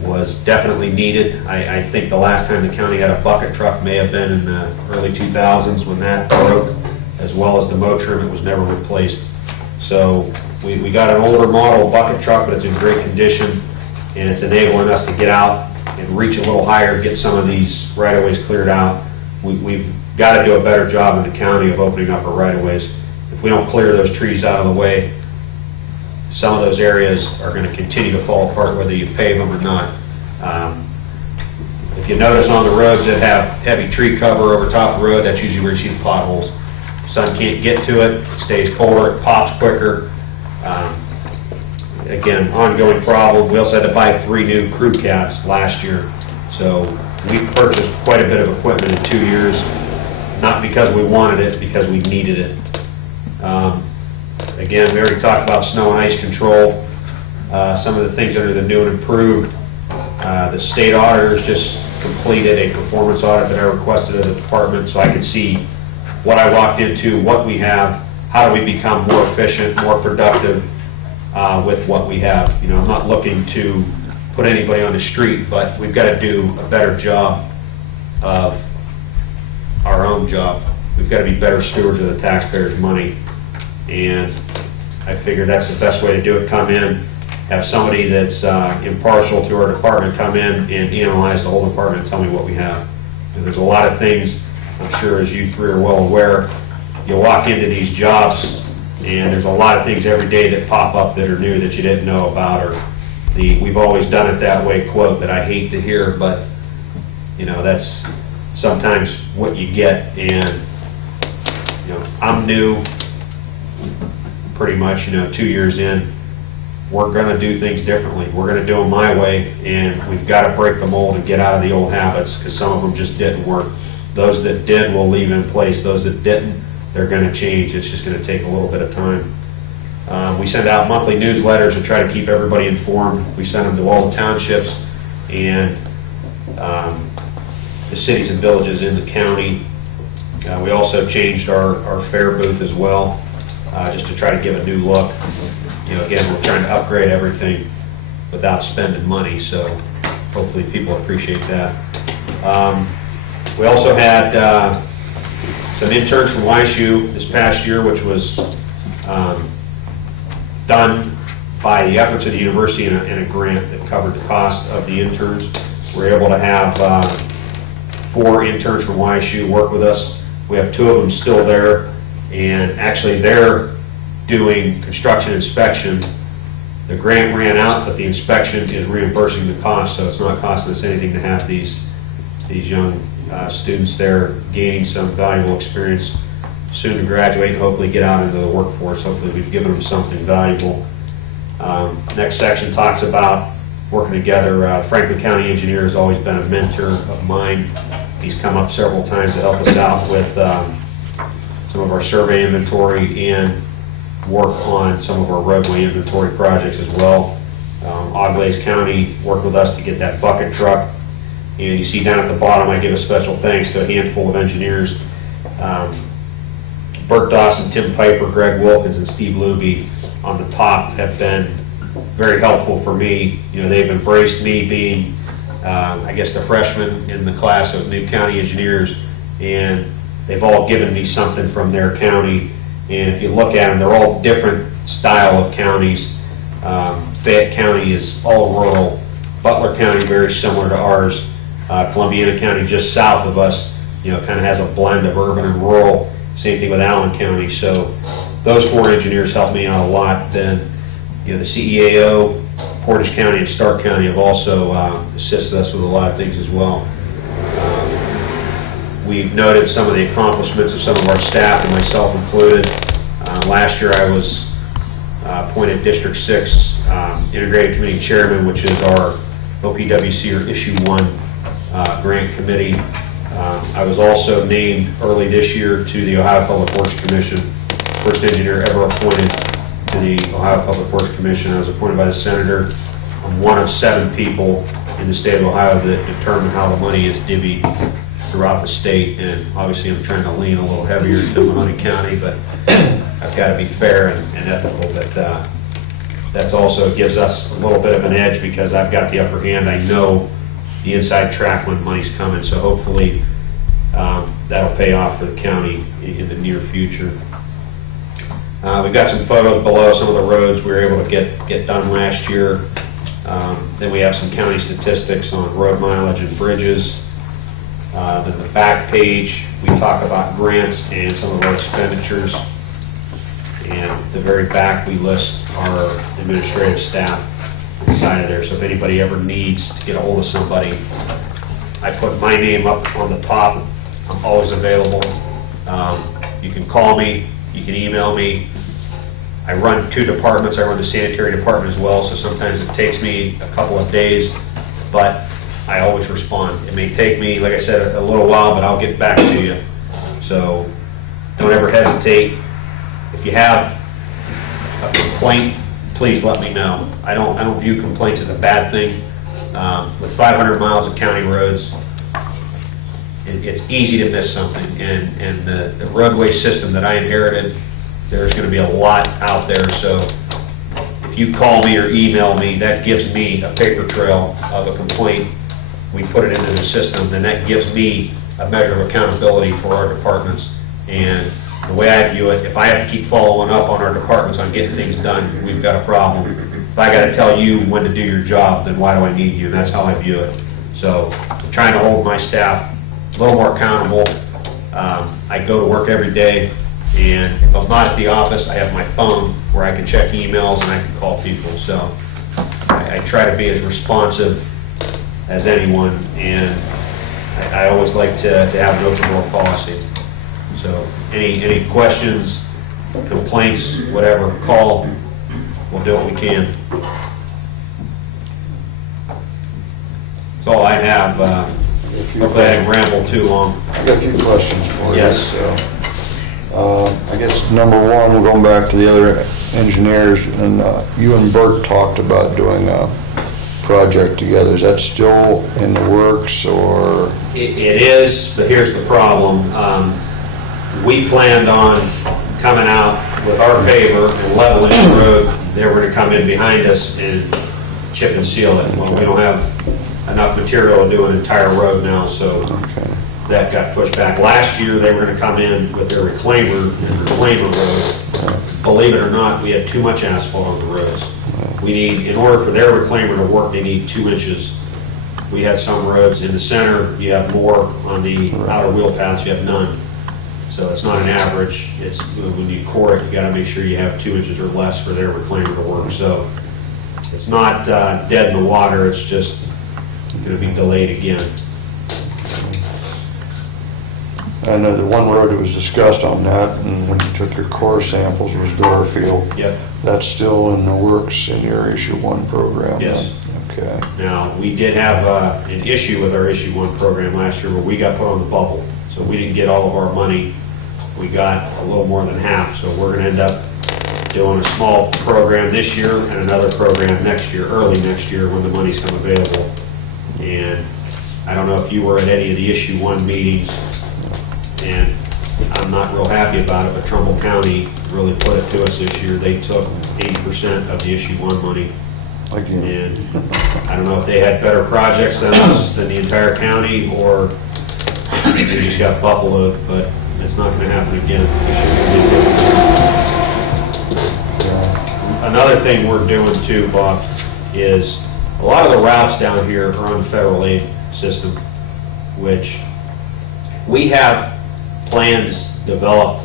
was definitely needed. I think the last time the county had a bucket truck may have been in the early 2000s when that broke, as well as the Motrim. It was never replaced. So we got an older model bucket truck, but it's in great condition, and it's enabling us to get out and reach a little higher, get some of these right-of-ways cleared out. We've got to do a better job in the county of opening up our right-of-ways. If we don't clear those trees out of the way, some of those areas are going to continue to fall apart whether you pave them or not. If you notice on the roads that have heavy tree cover over top of the road, that's usually where you see the potholes. Sun can't get to it, it stays colder, it pops quicker. Again, ongoing problem. We also had to buy 3 new crew cabs last year. So we purchased quite a bit of equipment in 2 years, not because we wanted it, because we needed it. Again, we already talked about snow and ice control. Some of the things that are the new and improved. The state auditors just completed a performance audit that I requested of the department so I could see what I walked into, what we have, how do we become more efficient, more productive with what we have. I'm not looking to put anybody on the street, but we've got to do a better job of our own job. We've got to be better stewards of the taxpayers' money, and I figured that's the best way to do it. Come in, have somebody that's impartial to our department come in and analyze the whole department and tell me what we have. And there's a lot of things, I'm sure as you three are well aware, you walk into these jobs and there's a lot of things every day that pop up that are new that you didn't know about, or the "we've always done it that way" quote that I hate to hear, but that's sometimes what you get. And I'm new, pretty much, 2 years in. We're going to do things differently. We're going to do them my way, and we've got to break the mold and get out of the old habits, because some of them just didn't work. Those that did will leave in place. Those that didn't, they're going to change. It's just going to take a little bit of time. We send out monthly newsletters to try to keep everybody informed. We send them to all the townships and the cities and villages in the county. We also changed our fair booth as well, just to try to give a new look. Again, we're trying to upgrade everything without spending money, so hopefully people appreciate that. We also had some interns from WashU this past year, which was done by the efforts of the university and a grant that covered the cost of the interns. We were able to have 4 interns from WashU work with us. We have 2 of them still there, and actually they're doing construction inspection. The grant ran out, but the inspection is reimbursing the cost, so it's not costing us anything to have these young students there gaining some valuable experience, soon to graduate and hopefully get out into the workforce. Hopefully we've given them something valuable. Next section talks about working together. Franklin County Engineer has always been a mentor of mine. He's come up several times to help us out with some of our survey inventory and work on some of our roadway inventory projects as well. Auglaize County worked with us to get that bucket truck. And you see down at the bottom, I give a special thanks to a handful of engineers. Bert Dawson, Tim Piper, Greg Wilkins, and Steve Luby on the top have been very helpful for me. You know, they've embraced me being, I guess, the freshman in the class of new county engineers, and they've all given me something from their county. And if you look at them, they're all different style of counties. Fayette County is all rural. Butler County, very similar to ours. Columbiana County, just south of us, you know, kind of has a blend of urban and rural. Same thing with Allen County. So those 4 engineers helped me out a lot. Then, you know, the CEAO, Portage County, and Stark County have also assisted us with a lot of things as well. We've noted some of the accomplishments of some of our staff, and myself included. Last year I was appointed District 6 Integrated Committee Chairman, which is our OPWC or Issue 1 grant committee. I was also named early this year to the Ohio Public Works Commission, first engineer ever appointed to the Ohio Public Works Commission. I was appointed by the Senator. I'm one of 7 people in the state of Ohio that determine how the money is divvied throughout the state, and obviously I'm trying to lean a little heavier to Mahoney County, but I've got to be fair and ethical. But that's also gives us a little bit of an edge because I've got the upper hand. I know the inside track when money's coming, so hopefully that'll pay off for the county in the near future. We've got some photos below some of the roads we were able to get done last year. Then we have some county statistics on road mileage and bridges. Then the back page, we talk about grants and some of our expenditures. And at the very back, we list our administrative staff inside of there. So if anybody ever needs to get a hold of somebody, I put my name up on the top. I'm always available. You can call me, you can email me. I run 2 departments. I run the sanitary department as well, so sometimes it takes me a couple of days, but I always respond. It may take me, like I said, a little while, but I'll get back to you. So don't ever hesitate. If you have a complaint, please let me know. I don't view complaints as a bad thing. With 500 miles of county roads, it's easy to miss something. And the roadway system that I inherited, there's going to be a lot out there. So if you call me or email me, that gives me a paper trail of a complaint. We put it into the system, and that gives me a measure of accountability for our departments. And the way I view it, if I have to keep following up on our departments on getting things done, we've got a problem. If I got to tell you when to do your job, then why do I need you? And that's how I view it. So I'm trying to hold my staff a little more accountable. I go to work every day, and if I'm not at the office, I have my phone where I can check emails and I can call people. So I try to be as responsive as anyone, and I always like to have an open door policy. So any questions, complaints, whatever, call. We'll do what we can. That's all I have. Hopefully I didn't ramble too long. I've got a few questions for you. Yes. I guess number 1, we're going back to the other engineers, and you and Bert talked about doing a project together. Is that still in the works, or? It is, but here's the problem. We planned on coming out with our paver and leveling the road. They were going to come in behind us and chip and seal it. Well, we don't have enough material to do an entire road now, so that got pushed back. Last year, they were going to come in with their reclaimer and reclaim a road. Believe it or not, we had too much asphalt on the roads. We need, in order for their reclaimer to work, they need 2 inches. We had some roads in the center, you have more. On the outer wheel paths, you have none. So it's not an average. It's when you core it, you got to make sure you have 2 inches or less for their reclaimer to work. So it's not dead in the water. It's just going to be delayed again. I know the one road that was discussed on that, and when you took your core samples, was Garfield. Yep. That's still in the works in your issue 1 program? Yes. Okay. Now, we did have an issue with our issue 1 program last year where we got put on the bubble. So we didn't get all of our money. We got a little more than half. So we're going to end up doing a small program this year and another program next year, early next year when the money's come available. And I don't know if you were at any of the issue 1 meetings, and I'm not real happy about it, but Trumbull County really put it to us this year. They took 80% of the issue 1 money. Again. And I don't know if they had better projects than us, than the entire county, or they just got buffaloed, but it's not going to happen again. Another thing we're doing too, Bob, is a lot of the routes down here are on the federal aid system, which we have plans developed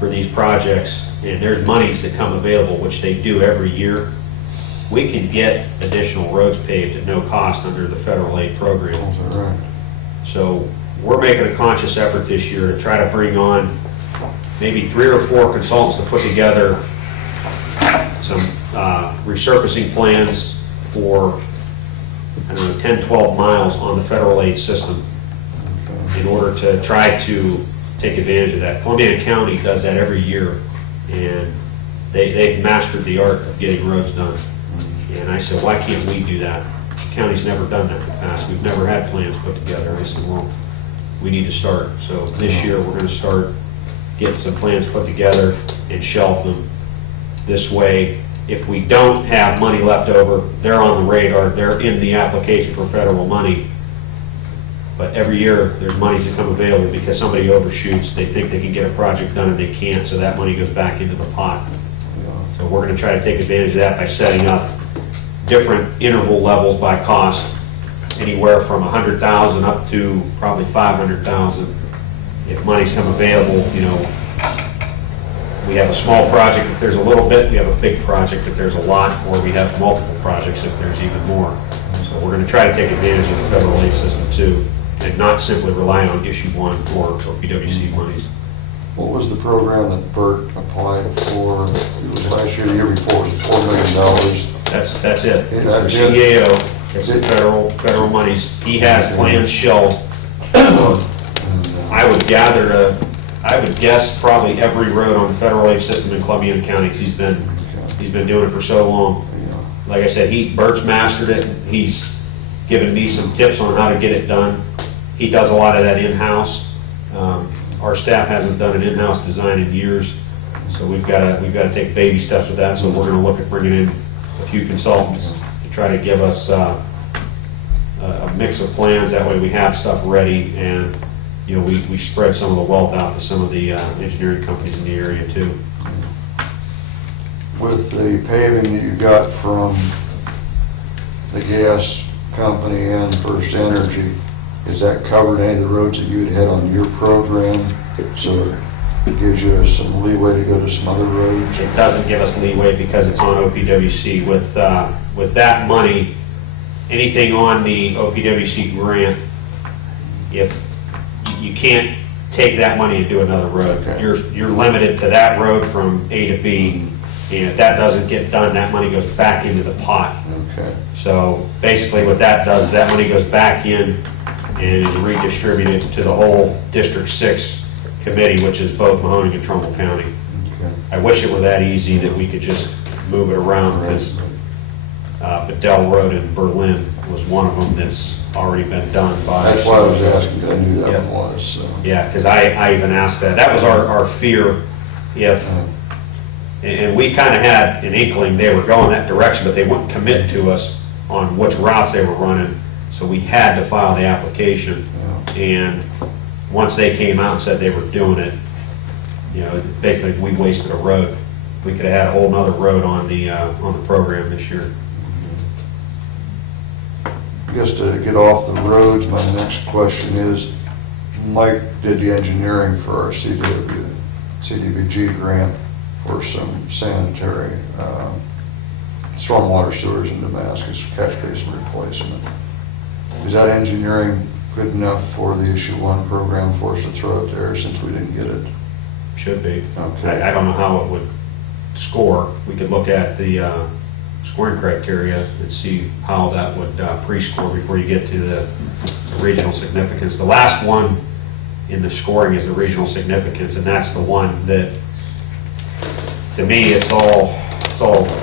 for these projects, and there's monies that come available, which they do every year. We can get additional roads paved at no cost under the federal aid program. That's all right. So we're making a conscious effort this year to try to bring on maybe 3 or 4 consultants to put together some resurfacing plans for, I don't know, 10, 12 miles on the federal aid system in order to try to take advantage of that. Columbia County does that every year, and they've mastered the art of getting roads done. And I said, why can't we do that? The county's never done that in the past. We've never had plans put together. I said, well, we need to start. So this year we're going to start getting some plans put together and shelf them. This way, if we don't have money left over, they're on the radar. They're in the application for federal money. But every year there's monies that come available because somebody overshoots. They think they can get a project done and they can't, so that money goes back into the pot. So we're going to try to take advantage of that by setting up different interval levels by cost, anywhere from $100,000 up to probably $500,000. If money's come available, you know, we have a small project if there's a little bit, we have a big project if there's a lot, or we have multiple projects if there's even more. So we're going to try to take advantage of the federal aid system too, and not simply rely on issue 1 or PWC monies. What was the program that Bert applied for? It was last year, the year before, it was $4 million. That's it. It's for That's it? CAO. It's the federal monies. He has plans shelved. I would guess probably every road on the federal aid system in Columbia County. He's been doing it for so long. Like I said, Bert's mastered it. He's given me some tips on how to get it done. He does a lot of that in-house. Our staff hasn't done an in-house design in years, so we've got to take baby steps with that. So we're going to look at bringing in a few consultants to try to give us a mix of plans. That way we have stuff ready, and you know, we spread some of the wealth out to some of the engineering companies in the area too. With the paving that you got from the gas company and First Energy, is that covered any of the roads that you had on your program? So it gives you some leeway to go to some other roads? It doesn't give us leeway because it's on OPWC. With that money, anything on the OPWC grant, if you can't take that money and do another road. Okay. You're limited to that road from A to B, and if that doesn't get done, that money goes back into the pot. Okay. So basically what that does, that money goes back in and is redistributed to the whole District 6 committee, which is both Mahoning and Trumbull County. Okay. I wish it were that easy that we could just move it around, because Bedell Road in Berlin was one of them that's already been done by... That's why I was asking, because I knew that Yeah. one was. So. Yeah, because I even asked that. That was our fear, if... And we kind of had an inkling they were going that direction, but they wouldn't commit to us on which routes they were running, so we had to file the application. Yeah. And once they came out and said they were doing it, you know, basically we wasted a road. We could have had a whole nother road on the program this year. I guess to get off the roads, my next question is, Mike did the engineering for our CDBG grant for some sanitary stormwater sewers in Damascus, catch basin replacement. Is that engineering good enough for the Issue 1 program for us to throw it there since we didn't get it? Should be. Okay. I don't know how it would score. We could look at the scoring criteria and see how that would pre-score before you get to the regional significance. The last one in the scoring is the regional significance, and that's the one that, to me, it's all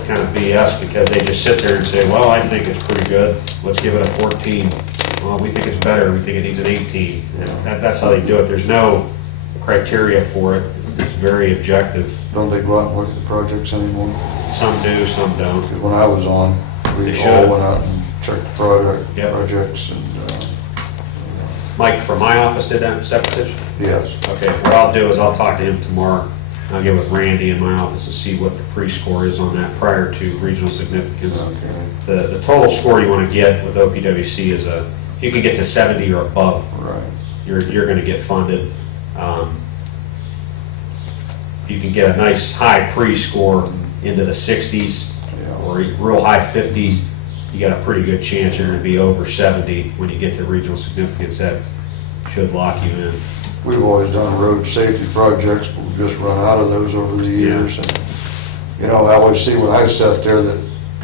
kind of BS, because they just sit there and say, well, I think it's pretty good, let's give it a 14. Well, we think it's better, we think it needs an 18. And that's how they do it. There's no criteria for it. It's very objective. Don't they go out and look at the projects anymore? Some do, some don't. Because when I was on, we They all should. went out and checked the Yep. projects and, Mike from my office did that separate? yes. Okay, what I'll do is I'll talk to him tomorrow. I'll get with Randy in my office to see what the pre-score is on that prior to regional significance. Okay. The total score you want to get with OPWC is if you can get to 70 or above, Right. you're going to get funded. If you can get a nice high pre-score into the 60s Yeah. or real high 50s, you got a pretty good chance you're going to be over 70 when you get to regional significance. That should lock you in. We've always done road safety projects, but we've just run out of those over the years. And, you know, I always see when I sat there that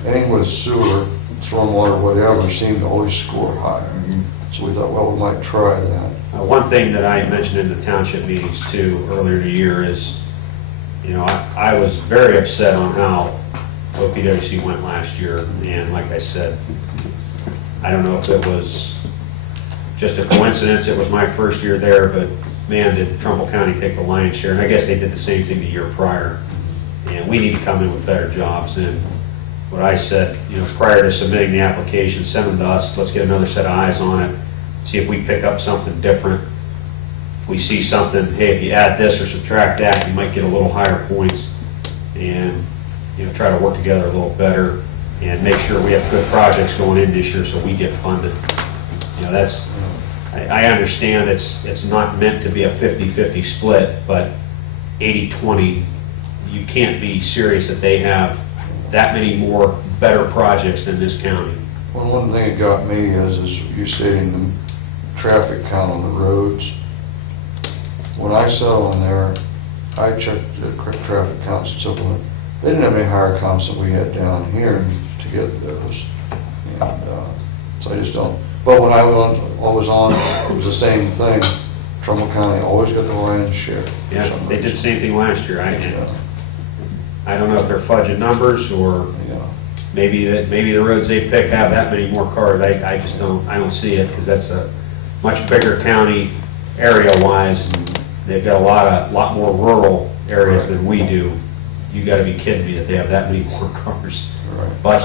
anything with sewer, stormwater, whatever, seemed to always score higher. So we thought, well, we might try that. One thing that I mentioned in the township meetings too earlier in the year is, you know, I was very upset on how OPWC went last year, and like I said, I don't know if it was just a coincidence, it was my first year there, but man, did Trumbull County take the lion's share, and I guess they did the same thing the year prior. And we need to come in with better jobs, and what I said, you know, prior to submitting the application, send them to us, let's get another set of eyes on it, see if we pick up something different. If we see something, hey, if you add this or subtract that, you might get a little higher points, and, you know, try to work together a little better and make sure we have good projects going in this year so we get funded. You know, that's, I understand it's not meant to be a 50-50 split, but 80-20, you can't be serious that they have that many more better projects than this county. Well, one thing that got me is you stating the traffic count on the roads. When I saw on there, I checked the traffic counts and so forth. They didn't have any higher counts than we had down here to get those. And so I just don't. But when I was on, it was the same thing. Trumbull County always got the lion's share. Yeah, they did the same thing last year. Yeah. I don't know if they're fudging numbers or maybe the roads they pick have that many more cars. I just don't see it, because that's a much bigger county area-wise. They've got a lot more rural areas than we do. You got to be kidding me that they have that many more cars. Right. But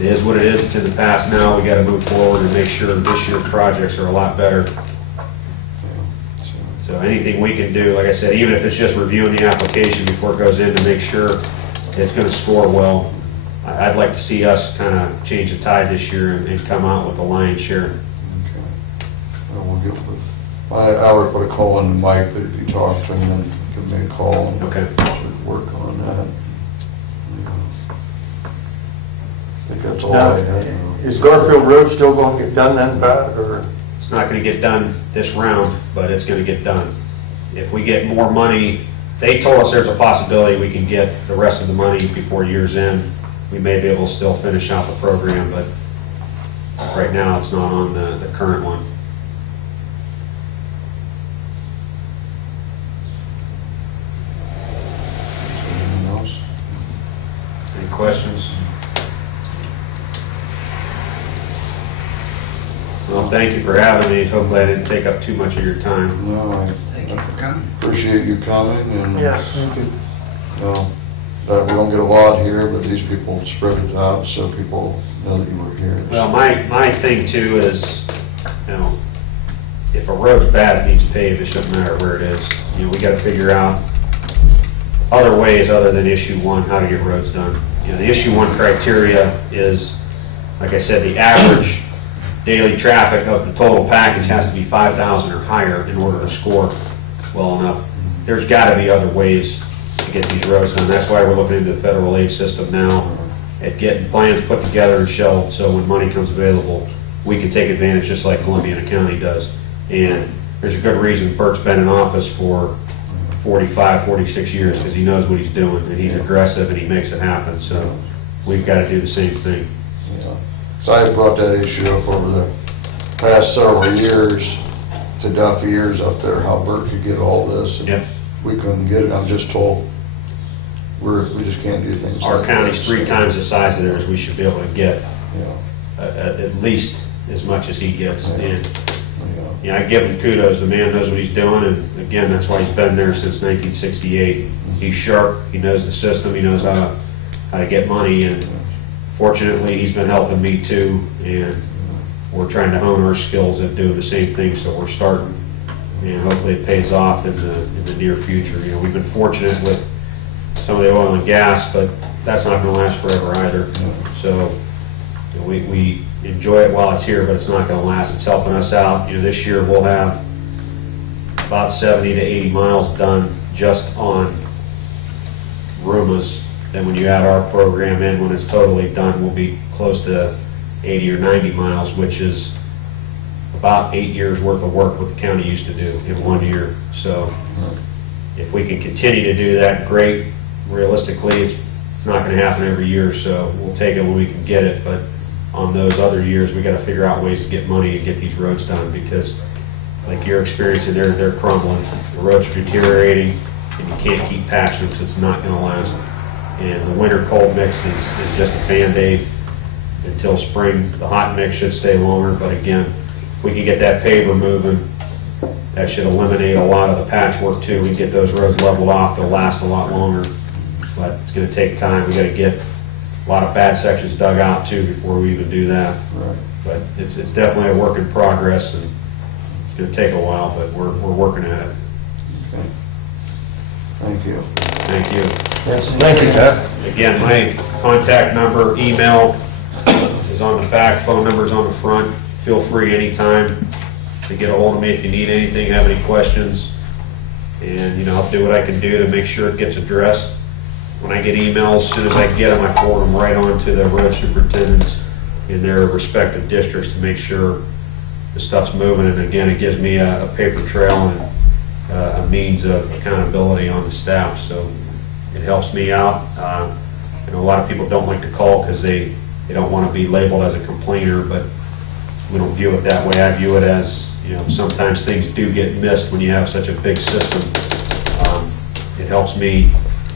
it is what it is. It's in the past now. We got to move forward and make sure this year's projects are a lot better. So anything we can do, like I said, even if it's just reviewing the application before it goes in to make sure it's going to score well, I'd like to see us kind of change the tide this year and come out with the lion's share. Okay. Well, we'll get with. I would put a call in to Mike, but if you talk to him, then give me a call. And Okay. Work on that. I think that's all Now, I have. is Garfield Road still going to get done then, Pat, or? It's not going to get done this round, but it's going to get done. If we get more money, they told us there's a possibility we can get the rest of the money before year's end. We may be able to still finish out the program, but right now it's not on the current one. Anything else? Any questions? Well, thank you for having me. Hopefully I didn't take up too much of your time. No, Thank you for coming. appreciate you coming, and Thank you. we don't get a lot here, but these people spread it out so people know that you were here. Well, my thing too is, you know, if a road's bad, it needs paved, it shouldn't matter where it is. You know, we gotta figure out other ways other than issue 1, how to get roads done. You know, the issue 1 criteria is, like I said, the average daily traffic of the total package has to be 5,000 or higher in order to score well enough. There's gotta be other ways to get these roads done. That's why we're looking into the federal aid system now, at getting plans put together and shelved, so when money comes available, we can take advantage just like Columbiana County does. And there's a good reason Bert's been in office for 45, 46 years, because he knows what he's doing, and he's aggressive, and he makes it happen, so we've got to do the same thing. Yeah. So I brought that issue up over the past several years to Duffy years up there, how Bert could get all this, and Yep. we couldn't get it. I'm just told we just can't do things. Our like county's this. 3 times the size of theirs, we should be able to get Yeah. at least as much as he gets. Yeah. And Yeah. yeah, I give him kudos. The man knows what he's doing, and again, that's why he's been there since 1968. He's sharp. He knows the system. He knows how to get money, and fortunately, he's been helping me too. And we're trying to hone our skills at doing the same thing. So we're starting, and hopefully, it pays off in the near future. You know, we've been fortunate with some of the oil and gas, but that's not going to last forever either. So you know, we enjoy it while it's here, but it's not going to last. It's helping us out. You know, this year we'll have about 70 to 80 miles done just on RUMAs. Then when you add our program in, when it's totally done, we'll be close to 80 or 90 miles, which is about 8 years worth of work what the county used to do in 1 year. So if we can continue to do that, great. Realistically, it's not going to happen every year, so we'll take it when we can get it. But on those other years, we got to figure out ways to get money and get these roads done, because like you're experiencing, they're crumbling. The roads are deteriorating, and you can't keep patching, so it's not going to last. And the winter cold mix is just a Band-Aid until spring. The hot mix should stay longer, but again, if we can get that paver moving, that should eliminate a lot of the patchwork too. We can get those roads leveled off, they'll last a lot longer. But it's going to take time. We got to get a lot of bad sections dug out too before we even do that. Right. But it's definitely a work in progress, and it's going to take a while, but we're working at it. Okay. Thank you. Thank you. Yes, thank you, Jeff. Again, my contact number, email is on the back, phone number's on the front. Feel free anytime to get a hold of me if you need anything, have any questions. And, you know, I'll do what I can do to make sure it gets addressed. When I get emails, as soon as I get them, I forward them right on to the road superintendents in their respective districts to make sure the stuff's moving. And again, it gives me a paper trail and a means of accountability on the staff, so it helps me out. You know, a lot of people don't like to call because they don't want to be labeled as a complainer, but we don't view it that way. I view it as, you know, sometimes things do get missed when you have such a big system. It helps me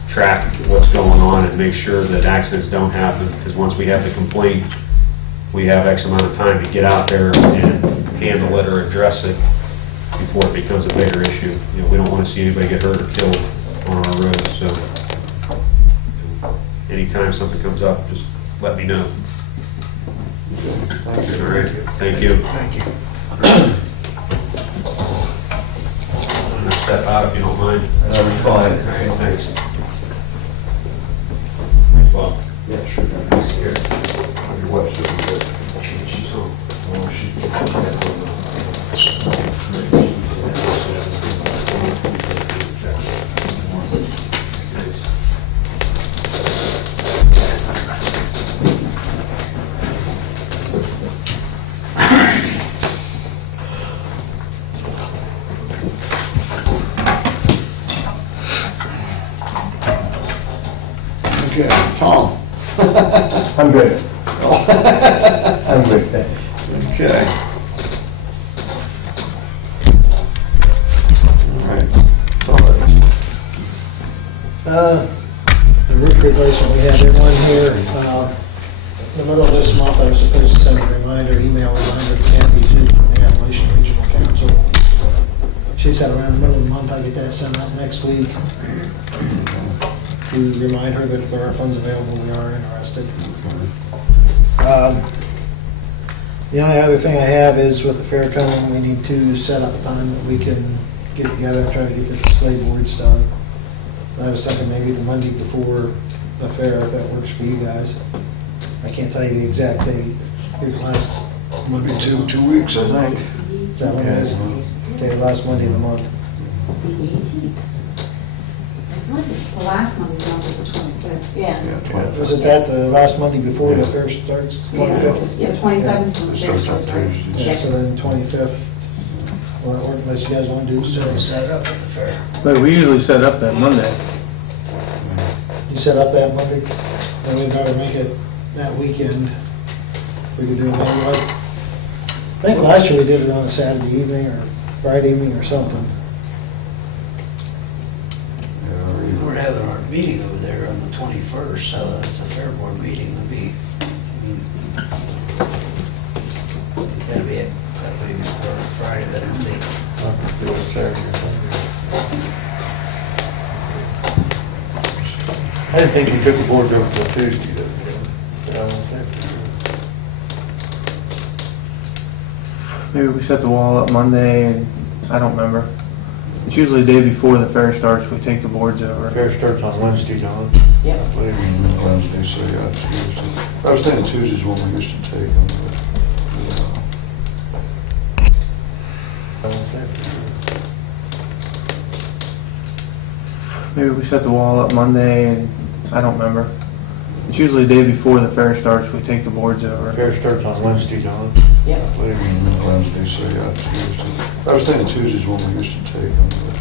track what's going on and make sure that accidents don't happen, because once we have the complaint, we have X amount of time to get out there and handle it or address it before it becomes a bigger issue. You know, we don't want to see anybody get hurt or killed on our roads, so anytime something comes up, just let me know. Thank you. All right, thank you. Thank you. I'm gonna step out if you don't mind. That'll be fine. All right, thanks. Well, Yeah, sure. Here. Your wife's doing good. She's home. Oh, Okay, Tom. I'm good. I'm good, thanks. Okay. All right. The roof replacement, we had everyone here. In the middle of this month, I was supposed to send a reminder, email reminder to Kathy too, from the Appalachian Regional Council. She said around the middle of the month, I'll get that sent out next week to remind her that if there are funds available, we are interested. The only other thing I have is with the fair coming, we need to set up a time that we can get together and try to get the display boards done. I was thinking maybe the Monday before the fair, if that works for you guys. I can't tell you the exact date. It's last Monday. Maybe 2 weeks, I think. Is that what it is? Okay, last Monday of the month. It's the last Monday, was the 25th. Yeah. Was it that, the last Monday before the fair starts? Yeah, 27th is when the fair Starts on starts, right? Tuesday. Yeah, so then 25th. Well, or unless you guys want to do So so. we set it up at the fair. But we usually set up that Monday. You set up that Monday, then we better make it that weekend. We could do it maybe like, I think last year we did it on a Saturday evening or Friday evening or something. We're having our meeting over there on the 21st, so that's a fair board meeting would be, that'll be Friday, that Monday. I didn't think you took the board over till Tuesday, though. Maybe we set the wall up Monday, and I don't remember. It's usually the day before the fair starts, we take the boards over. Fair starts on Wednesday, John. Yep. Wednesday, so yeah, Tuesday. I was thinking Tuesday's when we used to take them, but, Maybe we set the wall up Monday, and I don't remember. It's usually the day before the fair starts, we take the boards over. Fair starts on Wednesday, John. Yep. Wednesday, so yeah, Tuesday. I was thinking Tuesday's when we used to take them, but,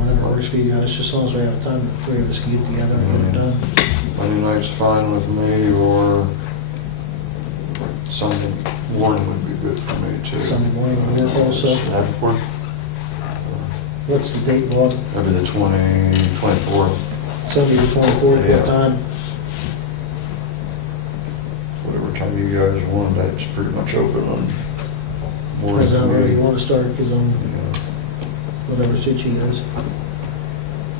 Whatever works for you guys, just as long as we have time, the three of us can get together and get it done. Monday night's fine with me, or Sunday morning would be good for me too. Sunday morning will work also. That'd work. What's the date, Bob? Maybe the 24th, Sunday the 24th, Yeah. what time? whatever time you guys want, that's pretty much open on morning. Depends on where you meeting. want to start, because I'm, Yeah. whatever suits you guys.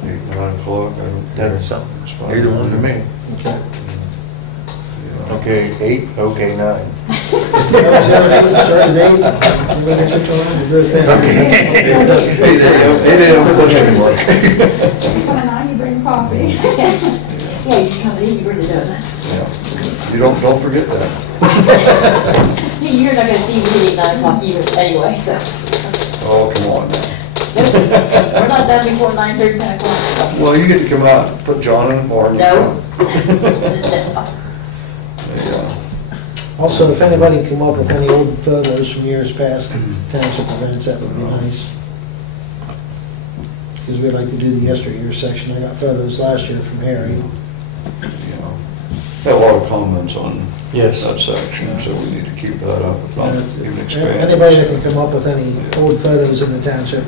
8, 9 o'clock, I don't. That's It's fine. Either one to me. Okay. Yeah. Okay, 8, okay, 9. Start at 8, everybody gets your time, you're good then. 8 a.m. pushing work. You come in on, you bring coffee. Yeah, you come in, you bring the donuts. Yeah. You don't forget that. You're not gonna see me at 9 o'clock either, anyway, so. Oh, come on now. Nope. We're not done before 9:30, 10 o'clock. Well, you get to come out and put John in the barn. No. Yeah. Also, if anybody can come up with any old photos from years past township events, that would be nice. Because we'd like to do the yesteryear section. I got photos last year from Harry. Yeah. Had a lot of comments on Yes. that section, so we need to keep that up, if not even expand. Anybody that can come up with any old photos in the township,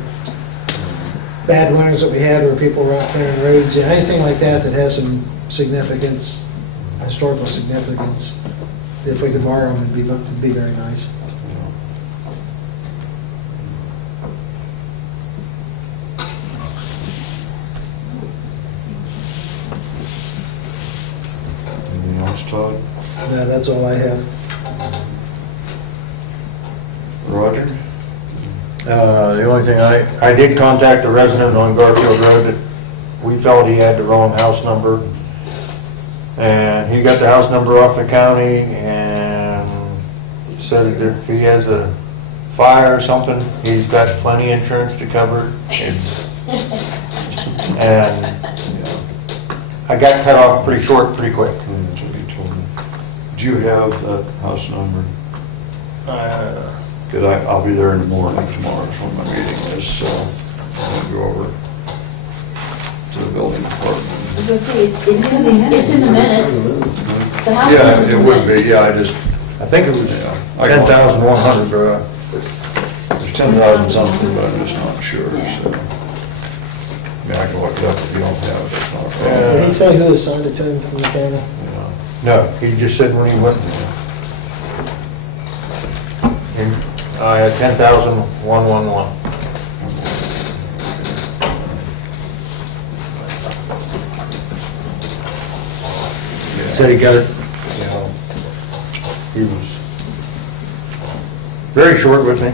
bad winters that we had where people were out clearing roads, anything like that that has some significance, historical significance, if we could borrow them, it'd be very nice. Anything else, Todd? Yeah, that's all I have. Roger? The only thing, I did contact a resident on Garfield Road that we felt he had the wrong house number. And he got the house number off the county and said that if he has a fire or something, he's got plenty insurance to cover it. And I got cut off pretty short, pretty quick. That's what you told me. Do you have that house number? Good, I'll be there in the morning tomorrow, is when my meeting is, so I'll go over to the building department. I was gonna say, it's in the minutes. The house Yeah, number's it in would the be, yeah, I just, I think it was yeah. I can- 10,100, There's 10,000 something, but I'm just not sure, so. I mean, I can look it up if you don't have it, it's not a problem. Did he say who assigned it to him from the county? Yeah. No, he just said when he went, I had 10,111. Said he got it, he was very short with me,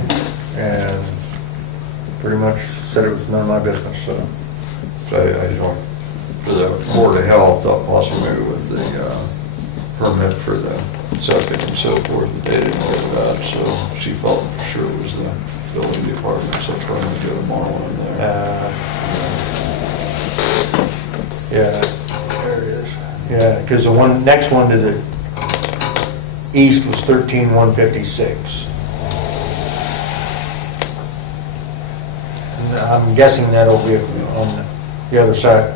and pretty much said it was none of my business, so. I don't, for the Board of Health, thought possibly maybe with the permit for the septic and so forth, that they didn't get that, so she felt for sure it was the building department, so I'm going to go tomorrow in there. Yeah, there it is. Yeah, because the next one to the east was 13,156. And I'm guessing that'll be on the other side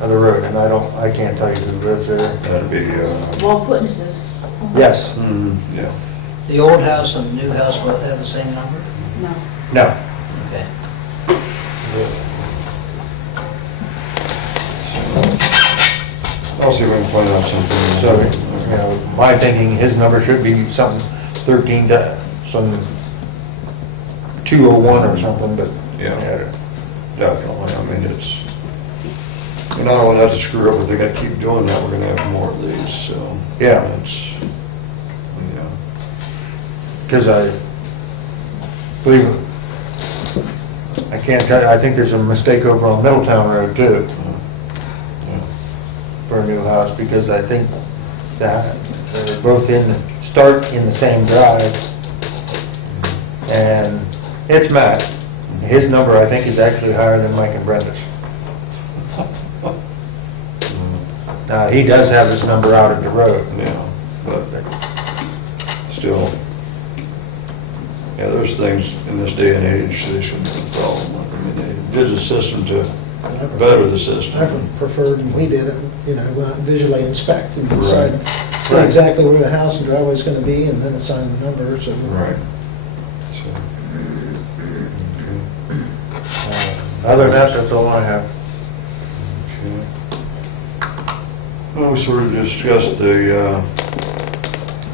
of the road, and I can't tell you who lives there. That'd be, Wall witnesses. Yes. yeah. The old house and the new house both have the same number? No. No. Okay. I'll see if I can find out something. So, you know, my thinking, his number should be something 13 to some 201 or something, but. Yeah. Definitely, I mean, it's, we not only have to screw up, but they gotta keep doing that, we're gonna have more of these, so. Yeah. It's, yeah. Because I believe, I can't tell you, I think there's a mistake over on Middletown Road too, for a new house, because I think that they're both start in the same drive, and it's Matt. His number, I think, is actually higher than Mike and Brenda's. Now, he does have his number out at the road. Yeah, but still, yeah, there's things in this day and age they shouldn't have a problem with. I mean, they did the system to better the system. I preferred, when we did it, you know, go out and visually inspect and decide, see Right. exactly where the house and driveway is going to be, and then assign the number, so. Right. So, Other than that, that's all I have. okay. Well, we sort of discussed the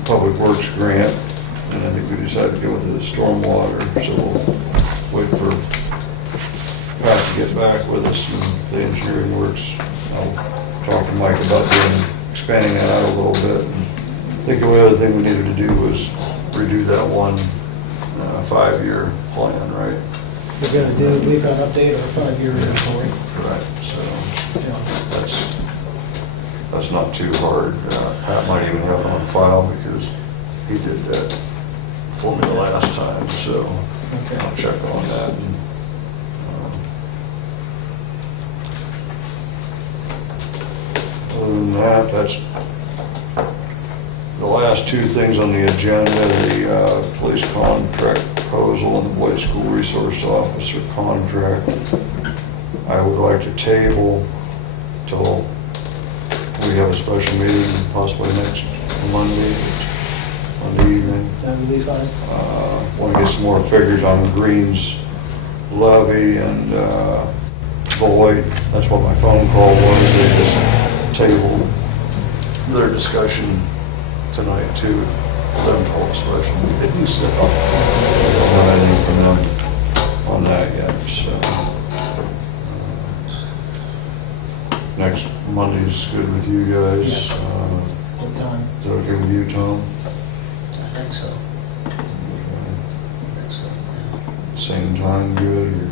Public Works grant, and I think we decided to go with the stormwater, so we'll wait for Pat to get back with us and the engineering works. I'll talk to Mike about expanding that out a little bit. And I think the other thing we needed to do was redo that one 5-year plan, right? We're going to do, we've got to update our 5-year inventory. Right, so Yeah. that's not too hard. Pat might even have it on file because he did that for me the last time, so I'll check on that. And, other than that, that's the last two things on the agenda, the police contract proposal and the Boyd School Resource Officer contract. I would like to table till we have a special meeting, possibly next Monday evening. That would be fine. Want to get some more figures on Green's levy and Boyd. That's what my phone call was. They just tabled their discussion tonight too. Them call it special meeting. Did you sit up? I don't have anything from them on that yet, so. Next Monday's good with you guys. Yes. What time? Is that okay with you, Tom? I think so. Okay. I think so, yeah. Same time, good, or?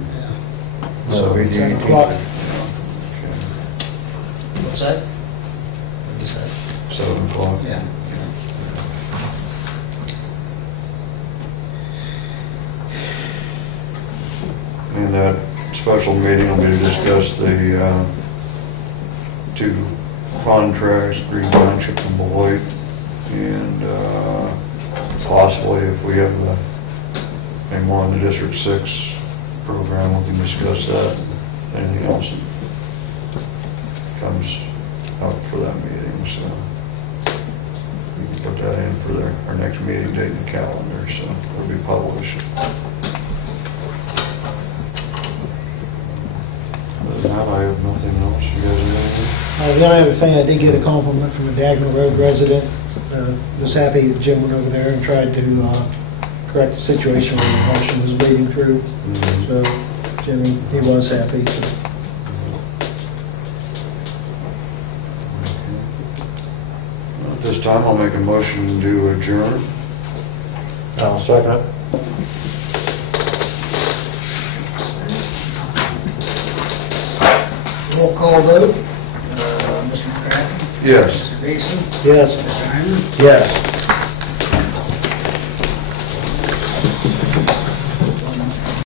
No, we do. 7 o'clock. Okay. What's that? What's that? 7 o'clock? Yeah. And that special meeting will be to discuss the two contracts, Green Township and Beloit, and possibly if we have any more in the District 6 program, we can discuss that. Anything else that comes up for that meeting, so we can put that in for our next meeting date in the calendar, so it'll be published. Other than that, I have nothing else. You guys have anything? The only other thing, I did get a compliment from a Dagner Road resident. Was happy that Jim went over there and tried to correct the situation where the motion was wading through. So Jim, he was happy. So. this time, I'll make a motion to adjourn. I'll second it. Roll call vote. Mr. McCracken? Yes. Mr. Basin? Yes. Mr. Hyman? Yes.